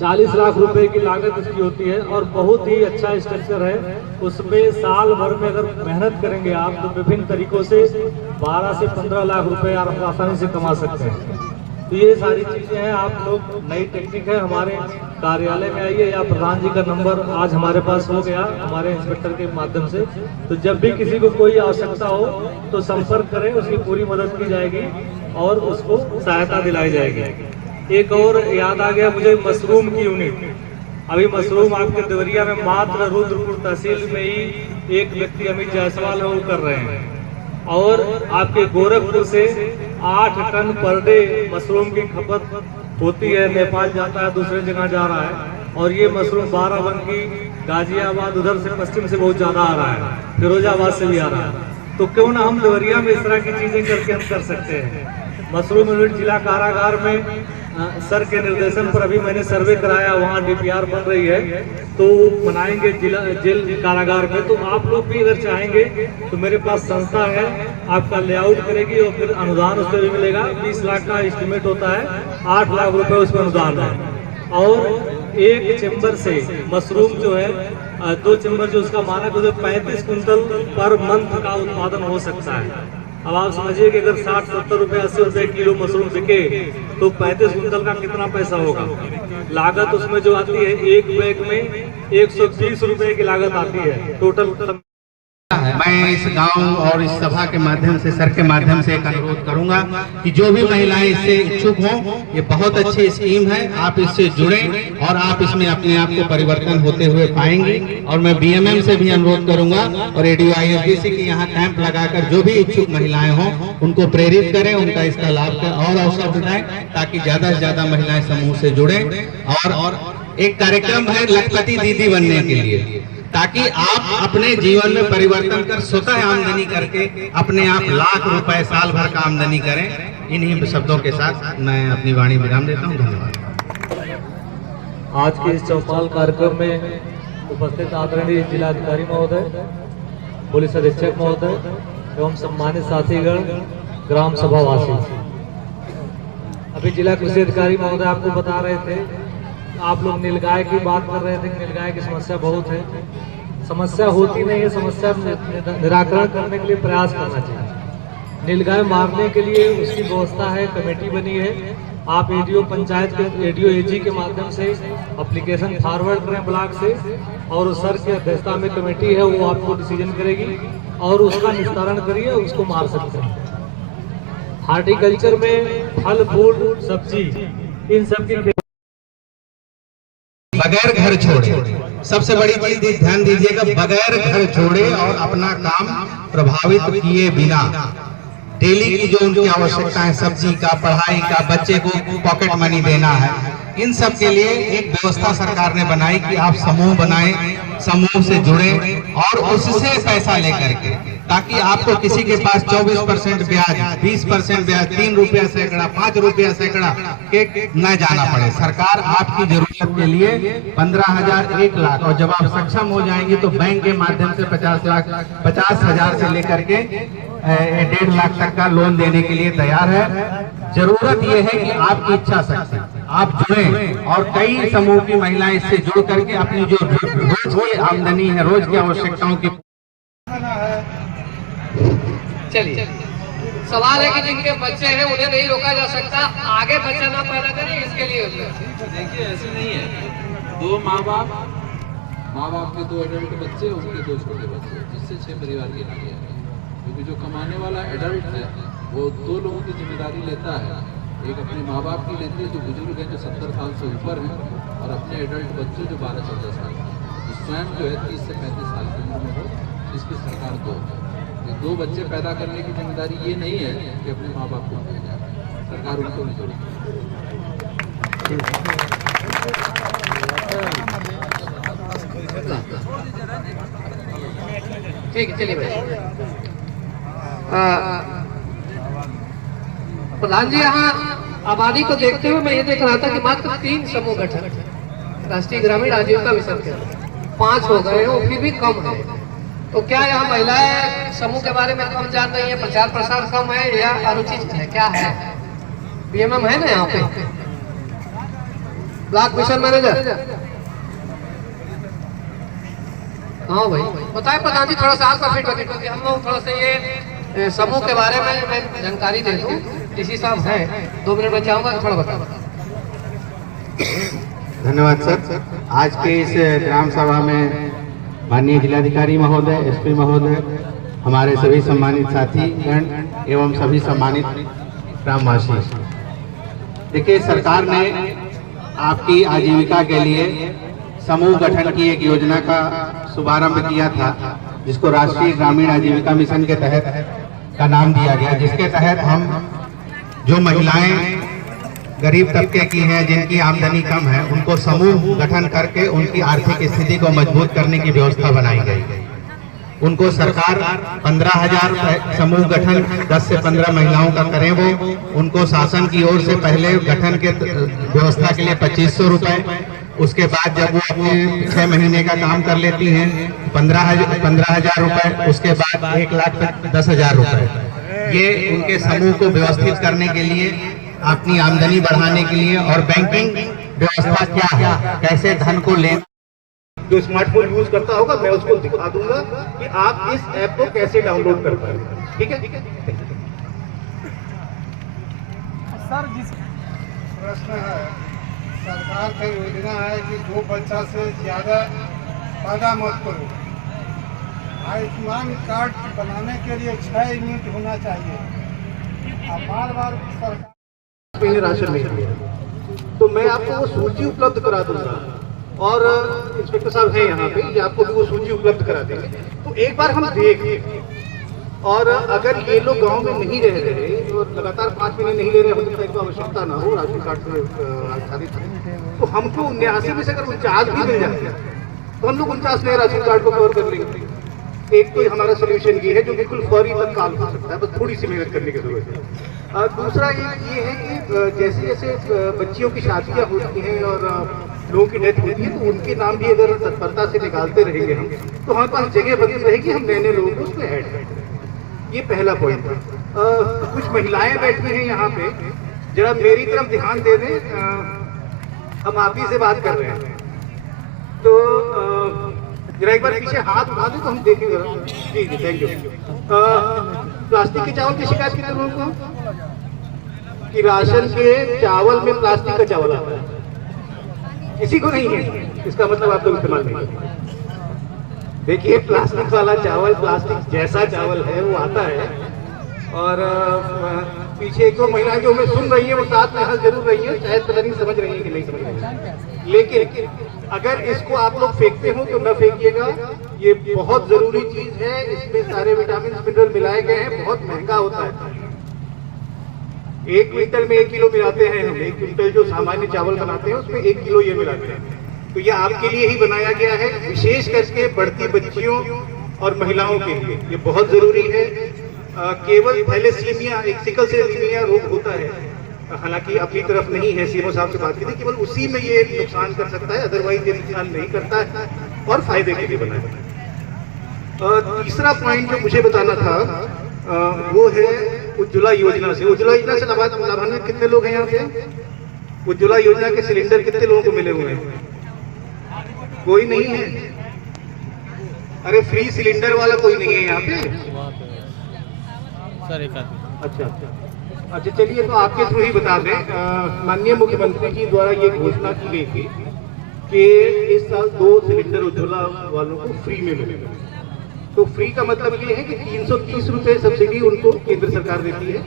40 लाख रुपए की लागत इसकी होती है, और बहुत ही अच्छा स्ट्रक्चर है। उसमें साल भर में अगर मेहनत करेंगे आप तो विभिन्न तरीकों से 12 से 15 लाख रुपए आप आसानी से कमा सकते हैं। तो ये सारी चीजें हैं, आप लोग नई टेक्निक है, हमारे कार्यालय में आइए, या प्रधान जी का नंबर आज हमारे पास हो गया हमारे इंस्पेक्टर के माध्यम से। तो जब भी किसी को कोई आवश्यकता हो तो संपर्क करें, उसकी पूरी मदद की जाएगी और उसको सहायता दिलाई जाएगी। एक और याद आ गया मुझे, मशरूम की यूनिट। अभी मशरूम आपके देवरिया में मात्र रुद्रपुर तहसील में ही एक व्यक्ति अमित जायसवाल है वो कर रहे हैं, और आपके गोरखपुर से 8 टन पर डे मशरूम की खपत होती है। नेपाल जाता है, दूसरे जगह जा रहा है, और ये मशरूम बाराबंकी, गाजियाबाद, उधर से पश्चिम से बहुत ज्यादा आ रहा है, फिरोजाबाद से भी आ रहा है। तो क्यों ना हम देवरिया में इस तरह की चीजें करके हम कर सकते हैं। मशरूम यूनिट जिला कारागार में सर के निर्देशन पर अभी मैंने सर्वे कराया, वहाँ DPR बन रही है, तो बनाएंगे जिला जेल कारागार में। तो आप लोग भी अगर चाहेंगे तो मेरे पास संस्था है, आपका लेआउट करेगी और फिर अनुदान उस पर भी मिलेगा। 20 लाख का एस्टिमेट होता है, 8 लाख रुपए उस पर अनुदान है। और एक चेम्बर से मशरूम जो है 2 चेम्बर जो उसका मानक है 35 कुंटल पर मंथ का उत्पादन हो सकता है। अब आप समझिए कि अगर 60-70 रुपए 80 रुपए किलो मशरूम बिके तो 35 कुंटल का कितना पैसा होगा। लागत उसमें जो आती है, एक बैग में 120 रुपए की लागत आती है टोटल। मैं इस गांव और इस सभा के माध्यम से, सर के माध्यम से एक अनुरोध करूंगा कि जो भी महिलाएं इससे इच्छुक हों, ये बहुत अच्छी स्कीम है, आप इससे जुड़ें और आप इसमें अपने आप को परिवर्तन होते हुए पाएंगे। और मैं BMM से भी अनुरोध करूंगा और ADO ISDC की यहाँ कैंप लगाकर जो भी इच्छुक महिलाएं हों उनको प्रेरित करें, उनका इसका लाभ और अवसर दिलाएं, ताकि ज्यादा से ज्यादा महिलाएं समूह से जुड़े। और एक कार्यक्रम है लखपति दीदी बनने के लिए, ताकि आप अपने जीवन में परिवर्तन कर स्वतः आमदनी करके अपने आप लाख रुपए साल भर का आमदनी करें। इन्हीं शब्दों के साथ मैं अपनी वाणी विराम देता हूं। धन्यवाद। आज के इस चौपाल कार्यक्रम में उपस्थित आदरणीय जिलाधिकारी महोदय, पुलिस अधीक्षक महोदय एवं सम्मानित साथीगण, ग्राम सभा वासी। अभी जिला कृषि अधिकारी महोदय आपको बता रहे थे, आप लोग नीलगाय की बात कर रहे थे कि नीलगाय की समस्या बहुत है। समस्या होती नहीं है, समस्या निराकरण करने के लिए प्रयास करना चाहिए। नीलगाय मारने के लिए उसकी व्यवस्था है, कमेटी बनी है। आप ADO पंचायत के ADO AG के माध्यम से एप्लीकेशन फॉरवर्ड करें ब्लॉक से, और सर की अध्यक्षता में कमेटी है, वो आपको डिसीजन करेगी और उसका निस्तारण करिए, उसको मार सकते हैं। हार्टिकल्चर में फल फूल सब्जी इन सब की बगैर घर छोड़े, सबसे बड़ी चीज ध्यान दीजिएगा, बगैर घर छोड़े और अपना काम प्रभावित किए बिना डेली की जो उनकी आवश्यकताएं, सब्जी का, पढ़ाई का, बच्चे को पॉकेट मनी देना है, इन सब के लिए एक व्यवस्था सरकार ने बनाई कि आप समूह बनाएं, समूह से जुड़े और उससे पैसा लेकर के, ताकि आपको किसी के पास 24% ब्याज, 20% ब्याज, 3 रुपया सैकड़ा, 5 रुपया सैकड़ा के न जाना पड़े। सरकार आपकी जरूरत के लिए 15,000, 1 लाख और जब आप सक्षम हो जाएंगे तो बैंक के माध्यम से 50 लाख, 50,000 से लेकर के 1.5 लाख तक का लोन देने के लिए तैयार है। जरूरत यह है कि आपकी इच्छा शक्ति, आप जुड़ें और कई समूह की महिलाएं इससे जुड़ करके अपनी जो रोज की आमदनी है, रोज की आवश्यकताओं की। चलिए, सवाल है कि जिनके बच्चे हैं उन्हें नहीं रोका जा सकता, आगे बच्चा ना पैदा करें इसके लिए। देखिए ऐसे नहीं है, 2 माँ बाप के 2 एडल्ट बच्चे, उनके 2 छोटे बच्चे, जिससे 6 परिवार गिना गया है। क्योंकि जो कमाने वाला एडल्ट है वो 2 लोगों की जिम्मेदारी लेता है, एक अपने माँ बाप की लेती है जो बुजुर्ग हैं, जो 70 साल से ऊपर हैं, और अपने एडल्ट बच्चे जो 12-14 साल के, तो स्वयं जो है 30 से 35 साल की उम्र में हो, इसकी सरकार 2 बच्चे पैदा करने की जिम्मेदारी ये नहीं है कि अपने माँ बाप को भेजा जाए, सरकार उनको नहीं जोड़ेगी। ठीक है, चलिए भाई। प्रधान जी, यहाँ आबादी को देखते हुए मैं ये देख रहा था कि मात्र 3 समूह गठन राष्ट्रीय ग्रामीण आजीविका मिशन के 5 हो गए हैं, फिर भी कम है। तो क्या यहाँ महिलाएं समूह के बारे में कम जान रही है, प्रचार प्रसार कम है या अनुचित है, क्या है? बीएमएम है ना यहाँ पे, ब्लॉक मिशन मैनेजर? हाँ भाई, बताए प्रधान जी थोड़ा सा आपका फीडबैक, क्योंकि हम लोग थोड़ा सा ये समूह के बारे में मैं जानकारी दे दूं। डीसी साहब हैं, 2 मिनट में चाहूंगा थोड़ा बता। धन्यवाद सर। आज के इस ग्राम सभा में माननीय जिलाधिकारी महोदय, एसपी महोदय, हमारे सभी सम्मानित साथीगण एवं सभी सम्मानित ग्रामवासी, देखिए सरकार ने आपकी आजीविका के लिए समूह गठन की एक योजना का शुभारंभ किया था, जिसको राष्ट्रीय ग्रामीण आजीविका मिशन के तहत का नाम दिया गया, जिसके तहत हम जो महिलाएं गरीब तबके की हैं, जिनकी आमदनी कम है, उनको समूह गठन करके उनकी आर्थिक स्थिति को मजबूत करने की व्यवस्था बनाई गई। उनको सरकार 15,000 समूह गठन 10 से 15 महिलाओं का करें, वो उनको शासन की ओर से पहले गठन के व्यवस्था के लिए 2500 रुपए, उसके बाद जब वो अपने 6 महीने का काम कर लेती हैं 15,000 रुपए, उसके बाद 1,10,000 रुपए। ये उनके समूह को व्यवस्थित करने के लिए, अपनी आमदनी बढ़ाने के लिए, और बैंकिंग व्यवस्था क्या है, कैसे धन को ले, जो स्मार्टफोन यूज करता होगा मैं उसको दिखा दूंगा कि आप इस ऐप को कैसे डाउनलोड कर पाएंगे। ठीक है सर, जिस प्रश्न है, सरकार की योजना है कि 2 बच्चा से ज्यादा पैदा मत करो। आयुष्मान कार्ड बनाने के लिए 6 यूनिट होना चाहिए। अब बार सरकार राशन नहीं है तो मैं आपको वो सूची उपलब्ध करा दूंगा, और इंस्पेक्टर साहब हैं यहाँ पे, ये आपको भी वो सूची उपलब्ध करा देंगे। तो एक बार हम देख, और अगर ये लोग गांव में नहीं रह रहे और लगातार 5 महीने नहीं ले रहे, हो सकता है इनको आवश्यकता ना हो राशन कार्ड से आच्छादित, तो हमको 79 में से अगर 49 भी मिल जाए तो हम लोग 49 नए राशन कार्ड को कवर कर लेंगे। एक तो हमारा सोल्यूशन ये है जो बिल्कुल फौरी तत्काल हो सकता है, बस थोड़ी सी मेहनत करने की जरूरत है। दूसरा ये है कि जैसे जैसे बच्चियों की शादियाँ होती हैं और लोगों की डेथ होती है, तो उनके नाम भी अगर तत्परता से निकालते रहेंगे हम, तो हमारे पास जगह बनी रहेगी, हम नए लोगों को उसमें ऐड करें। ये पहला पॉइंट है। कुछ महिलाएं बैठी हैं यहाँ पे, जरा मेरी तरफ ध्यान दे दें, हम आप ही से बात कर रहे हैं, तो जरा एक बार पीछे हाथ उठा दें तो हम देखेंगे। जी जी, थैंक यू। प्लास्टिक के चावल की शिकायत कितने लोगों को कि राशन के चावल में प्लास्टिक का चावल आता है? किसी को नहीं है, इसका मतलब आप लोग इस्तेमाल नहीं करते। देखिए, प्लास्टिक वाला चावल प्लास्टिक जैसा चावल है वो आता है, और पीछे एक दो महिलाएं जो हमें सुन रही हैं वो साथ में हंस जरूर रही हैं, शायद पता नहीं समझ रही हैं कि नहीं समझ रही हैं। लेकिन अगर इसको आप लोग फेंकते हो तो न फेंकिएगा, ये बहुत जरूरी चीज है। इसमें सारे विटामिन मिनरल मिलाए गए हैं, बहुत महंगा होता है। 1 क्विंटल में 1 किलो मिलाते हैं हम। 1 क्विंटल जो सामान्य चावल बनाते हैं उसमें 1 किलो ये मिलाते हैं। तो ये आपके लिए ही बनाया गया है, विशेष करके बढ़ती बच्चियों और महिलाओं के लिए ये बहुत जरूरी है। केवल थैलेसीमिया, एक सिकल सेल एनीमिया रोग होता है, हालांकि अपनी तरफ नहीं है, सीएमओ साहब से बात की थी, केवल उसी में ये नुकसान कर सकता है, अदरवाइज ये नुकसान नहीं करता है और फायदे के लिए बनाया। तीसरा पॉइंट जो मुझे बताना था वो है उज्ज्वला योजना से। उज्ज्वला योजना से लाभान्वित कितने लोग हैं यहाँ पे? उज्ज्वला योजना के सिलेंडर कितने लोगों को मिले हुए हैं? कोई नहीं है। अरे फ्री सिलेंडर वाला कोई नहीं है यहाँ पे सर? एक अच्छा चलिए, तो आपके थ्रू ही बता दें। माननीय मुख्यमंत्री जी द्वारा ये घोषणा की गई थी कि इस साल 2 सिलेंडर उज्ज्वला वालों को फ्री में मिलेगा। तो फ्री का मतलब ये है कि 330 रुपए सब्सिडी उनको केंद्र सरकार देती है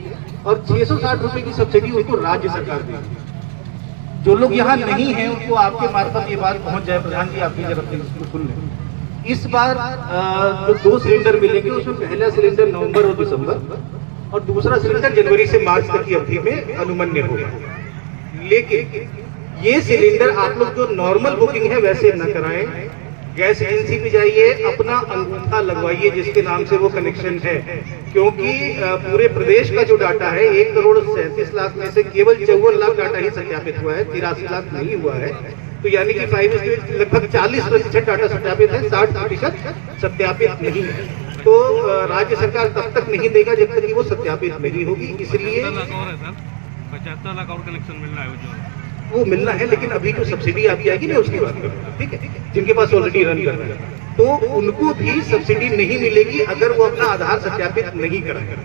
और 660 रुपए की सब्सिडी उनको राज्य सरकार देती है। जो लोग यहाँ नहीं हैं उनको आपके मार्फत ये बात पहुंच जाए, प्रधान जी आप भी जरा सुन लें। इस बार जो 2 सिलेंडर मिलेंगे उसमें पहला सिलेंडर नवंबर और दिसंबर और दूसरा सिलेंडर जनवरी से मार्च तक की अवधि में अनुमन्य होगा। लेकिन ये सिलेंडर आप लोग जो नॉर्मल बुकिंग है वैसे न कराएं, गैस एजेंसी पे जाइए, अपना अंगूठा लगवाइए जिसके नाम से वो कनेक्शन है, क्योंकि पूरे प्रदेश का जो डाटा है 1,37,00,000 में से केवल 54 लाख डाटा ही सत्यापित हुआ है, 83 लाख नहीं हुआ है। तो यानी कि 5 लगभग 40% डाटा सत्यापित है, 60% सत्यापित नहीं है। तो राज्य सरकार तब तक नहीं देगा जब तक कि वो सत्यापित नहीं होगी। इसलिए 75 लाख और कनेक्शन मिल रहा है वो मिलना है, लेकिन अभी जो सब्सिडी आपकी आएगी ना उसकी बात करूँ, ठीक है, जिनके पास ऑलरेडी रन कर रहा है तो उनको भी सब्सिडी नहीं मिलेगी अगर वो अपना आधार सत्यापित नहीं कराएंगे।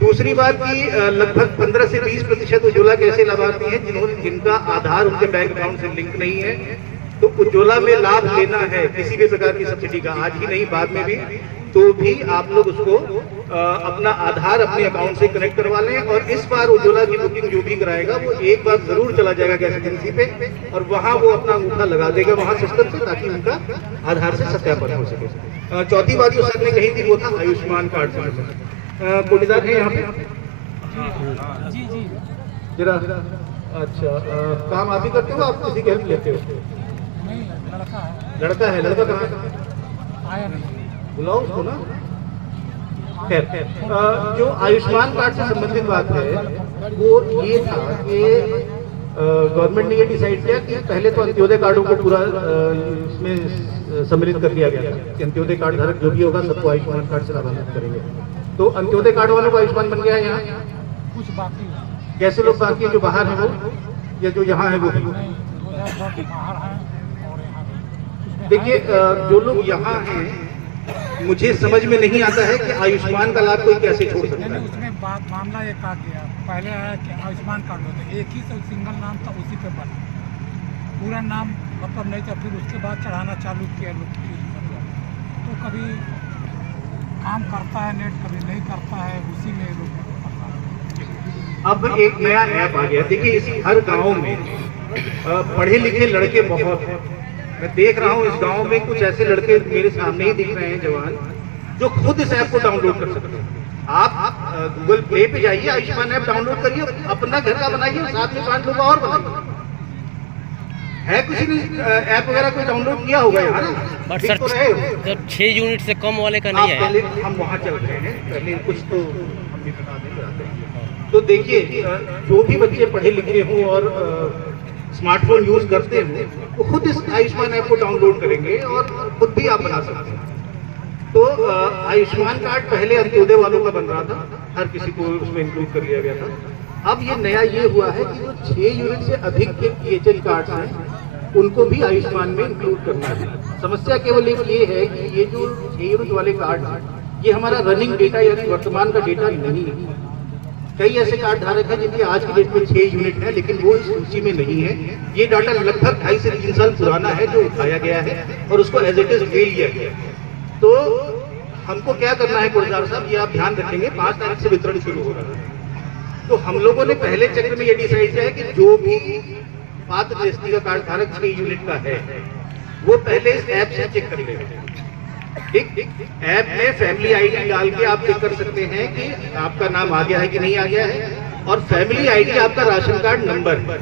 दूसरी बात की लगभग 15 से 20% उज्ज्वला के ऐसे लाभार्थी हैं जिनका आधार उनके बैंक अकाउंट से लिंक नहीं है। तो उज्ज्वला में लाभ लेना है किसी भी प्रकार की सब्सिडी का, आज ही नहीं बाद में भी, तो भी आप लोग उसको अपना आधार अपने अकाउंट से कनेक्ट करवा लें। और इस बार उज्ज्वला की बुकिंग जो भी कराएगा वो एक बार जरूर चला जाएगा गैस एजेंसी पे और वहाँ वो अपना अंगूठा लगा देगा वहाँ सिस्टम से, ताकि उनका आधार से सत्यापन हो सके। चौथी बात जो सर ने कही थी वो था आयुष्मान कार्ड से। कोटीदार है यहाँ पे? जी जी जरा। अच्छा, काम आप ही करते हो, आप किसी की हेल्प लेते हो? नहीं, लड़का है। लड़का है? लड़का कहाँ है? आया नहीं, बुलाओ उसको ना। खैर, जो आयुष्मान कार्ड से संबंधित बात है वो ये था कि गवर्नमेंट ने ये डिसाइड किया कि पहले तो अंत्योदय कार्डों को पूरा इसमें सम्मिलित कर दिया गया था कि अंत्योदय कार्ड धारक जो भी होगा सबको आयुष्मान कार्ड से लाभान्वित करेंगे। तो अंत्योदय कार्ड वालों को आयुष्मान बन गया है यहाँ? कुछ बाकी है। कैसे लोग बाकी है? जो बाहर है वो या जो यहाँ है वो? देखिए, जो लोग यहाँ हैं मुझे समझ में नहीं आता है कि आयुष्मान का लाभ कोई कैसे छोड़ सकता है। उसमें मामला एक आ गया, पहले आया कि आयुष्मान कार्ड होता एक ही सिंगल नाम था, उसी पे बना, पूरा नाम मतलब नहीं था। फिर उसके बाद चढ़ाना चालू किया लोग, तो कभी काम करता है नेट, कभी नहीं करता है, उसी में लोग। अब एक नया ऐप आ गया, देखिए इस हर गांव में पढ़े लिखे लड़के बहुत हैं। मैं देख रहा हूँ इस गांव में कुछ ऐसे लड़के मेरे सामने ही दिख रहे हैं जवान, जो खुद इस ऐप को डाउनलोड कर सकते हैं। आप गूगल प्ले पे जाइए, आयुष्मान ऐप डाउनलोड करिए, अपना घर का बनाइए, साथ में 5 लोग और बनाइए। है किसी ने ऐप वगैरह कोई डाउनलोड किया होगा यहाँ ना? बट सर, तो 6 यूनिट से कम वाले का नहीं है। पहले हम वहाँ चल रहे हैं, पहले कुछ तो हम भी बता दें। तो देखिए, जो भी बच्चे पढ़े लिखे हों और स्मार्टफोन यूज करते हैं वो खुद इस आयुष्मान ऐप को डाउनलोड करेंगे और खुद भी आप बना सकते हैं। तो आयुष्मान कार्ड पहले अंत्योदय वालों का बन रहा था, हर किसी को उसमें इंक्लूड कर लिया गया था। अब ये नया ये हुआ है कि जो 6 यूनिट से अधिक के PHL कार्ड हैं उनको भी आयुष्मान में इंक्लूड करना है। समस्या केवल एक ये है कि ये जो 6 यूनिट वाले कार्ड हैं ये हमारा रनिंग डेटा यानी वर्तमान का डेटा नहीं है। कई ऐसे कार्ड धारक हैं जिनके आज की डेट में 6 यूनिट है लेकिन वो इस सूची में नहीं है। ये डाटा लगभग 2.5 से 3 साल पुराना है जो उठाया गया है और उसको एज इट इज ले लिया गया। तो हमको क्या करना है गुलजार साहब, ये आप ध्यान रखेंगे, 5 तारीख से वितरण शुरू हो रहा है। तो हम लोगों ने पहले चक्र में ये डिसाइड किया है कि जो भी पात्र गृहस्थी का कार्ड धारक 6 यूनिट का है वो पहले इस ऐप से चेक कर लेगा। ठीक, ऐप में फैमिली आईडी डाल के आप चेक कर सकते हैं कि आपका नाम आ गया है कि नहीं आ गया है, और फैमिली आईडी आपका राशन कार्ड नंबर,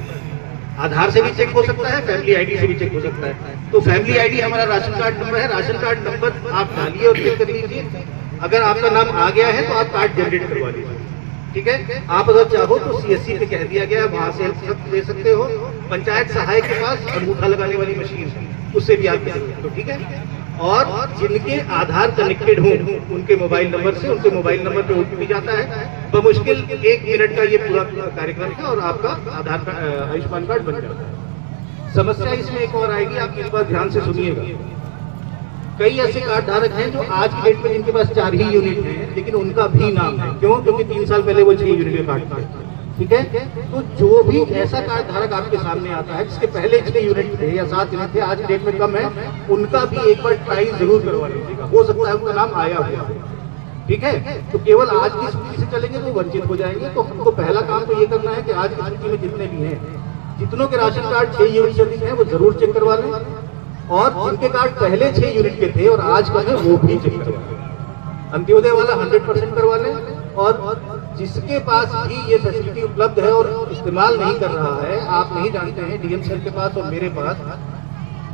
आधार से भी चेक हो सकता है, फैमिली आईडी से भी चेक हो सकता है। तो फैमिली आईडी हमारा राशन कार्ड नंबर है, राशन कार्ड नंबर आप डालिए और चेक कर लीजिए। अगर आपका नाम आ गया है तो आप कार्ड जनरेट करवा लीजिए। ठीक है, आप अगर चाहो तो CSC पे कह दिया गया है, वहां से हेल्प दे सकते हो। पंचायत सहायक के पास अंगूठा लगाने वाली मशीन है, उससे भी आप दे सकते हो। ठीक है, और जिनके आधार कनेक्टेड हो उनके मोबाइल नंबर से, उनके मोबाइल नंबर पे OTP जाता है। बमुश्किल 1 मिनट का ये पूरा कार्यक्रम है और आपका आधार कार्ड, आयुष्मान कार्ड बन जाता है। समस्या इसमें एक और आएगी, आप इस बार ध्यान से सुनिएगा। कई ऐसे कार्ड धारक हैं जो आज की डेट में जिनके पास 4 ही यूनिट है, लेकिन उनका भी नाम है। क्यों? क्योंकि 3 साल पहले वो 6 यूनिट का कार्ड था। ठीक है, तो जो भी ऐसा कार्ड धारक आपके सामने आता है जिसके पहले 6 यूनिट थे या 7 यूनिट थे, आज की डेट में कम है, उनका भी एक बार ट्राई जरूर करवा लीजिएगा। हो सकता है उनका नाम आया हुआ। ठीक है, तो केवल आज की सूची से चलेंगे तो वंचित हो जाएंगे। तो हमको पहला काम तो ये करना है कि आज की सूची में जितने भी हैं, जितनों के राशन कार्ड 6 यूनिट से अधिक हैं, वो जरूर चेक करवा लें, और जिनके कार्ड पहले 6 यूनिट के थे और आज का है वो भी चेक करवा लें। अंत्योदय वाला 100% करवा लें, और जिसके पास भी ये फैसिलिटी उपलब्ध है और इस्तेमाल नहीं कर रहा है, आप नहीं जानते हैं, डीएम सर के पास और मेरे पास,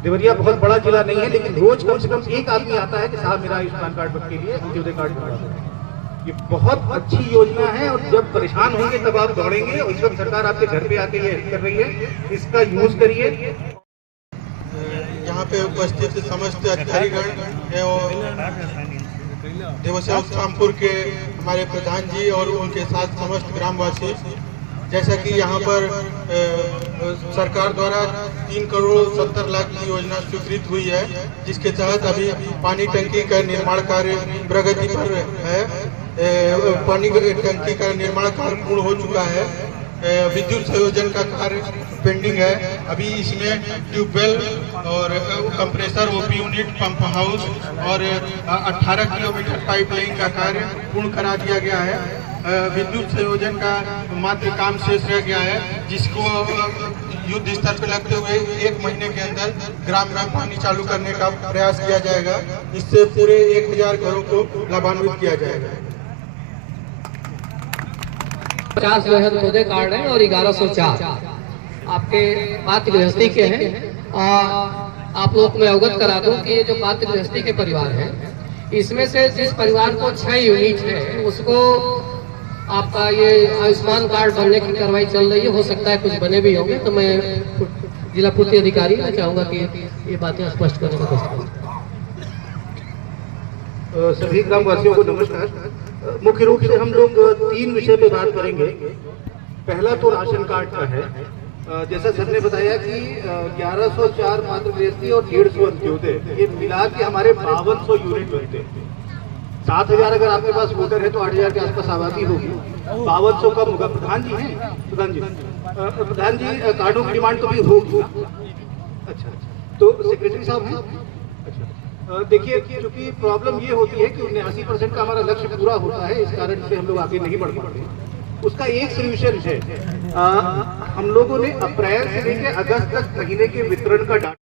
देवरिया बहुत बड़ा जिला नहीं है, लेकिन रोज कम से कम एक आदमी आता है कि साहब मेरा आयुष्मान कार्ड के लिए अंत्योदय कार्ड करवा दें। ये बहुत अच्छी योजना है, और जब परेशान होंगे तब आप दौड़ेंगे, और इस वक्त सरकार आपके घर पे आके ये कर रही है, इसका यूज करिए। यहाँ पे उपस्थित समस्त अधिकारीगण एवं देवसिया शामपुर के हमारे प्रधान जी और उनके साथ समस्त ग्रामवासी, जैसा कि यहाँ पर सरकार द्वारा 3 करोड़ 70 लाख की योजना स्वीकृत हुई है, जिसके तहत अभी पानी टंकी का निर्माण कार्य प्रगति पर है। पानी टंकी का निर्माण कार्य पूर्ण हो चुका है, विद्युत संयोजन का कार्य पेंडिंग है। अभी इसमें ट्यूबवेल और compressor, OP unit, pump house और 18 किलोमीटर पाइपलाइन का कार्य पूर्ण करा दिया गया है। विद्युत संयोजन का मात्र काम शेष रह गया है, जिसको युद्ध स्तर पर लगते हुए 1 महीने के अंदर ग्राम ग्राम पानी चालू करने का प्रयास किया जाएगा। इससे पूरे 1000 घरों को लाभान्वित किया जाएगा। 50 जो है अंत्योदय कार्ड है और 1104 आपके पात्र गृहस्थी के हैं। आप लोग मैं अवगत करा दूं कि ये जो पात्र गृहस्थी के परिवार हैं, इसमें से जिस परिवार को 6 यूनिट है उसको आपका ये आयुष्मान कार्ड बनने की कार्रवाई चल रही है। हो सकता है कुछ बने भी होंगे, तो मैं जिला पूर्ति अधिकारी मैं चाहूंगा कि ये बातें स्पष्ट करने का कोशिश करें। सभी ग्रामवासियों को नमस्कार। मुख्य रूप से हम लोग 3 विषय पे बात करेंगे। पहला तो राशन कार्ड का है। जैसा सर ने बताया कि 1104 पात्र गृहस्थी और 150 अंत्योदय, ये मिला के हमारे 5200 यूनिट बनते हैं। 7000 अगर आपके पास वोटर है तो 8000 के आसपास आबादी होगी। 5200 का होगा। प्रधान जी हैं? प्रधान जी कार्डों की डिमांड तो भी होगी। अच्छा, तो सेक्रेटरी साहब हैं? अच्छा, देखिए क्योंकि प्रॉब्लम ये होती है कि 79% का हमारा लक्ष्य पूरा होता है, इस कारण से हम लोग आगे नहीं बढ़ पाते। उसका एक सोल्यूशन है, हम लोगों ने अप्रैल से लेकर अगस्त तक महीने के वितरण का डाटा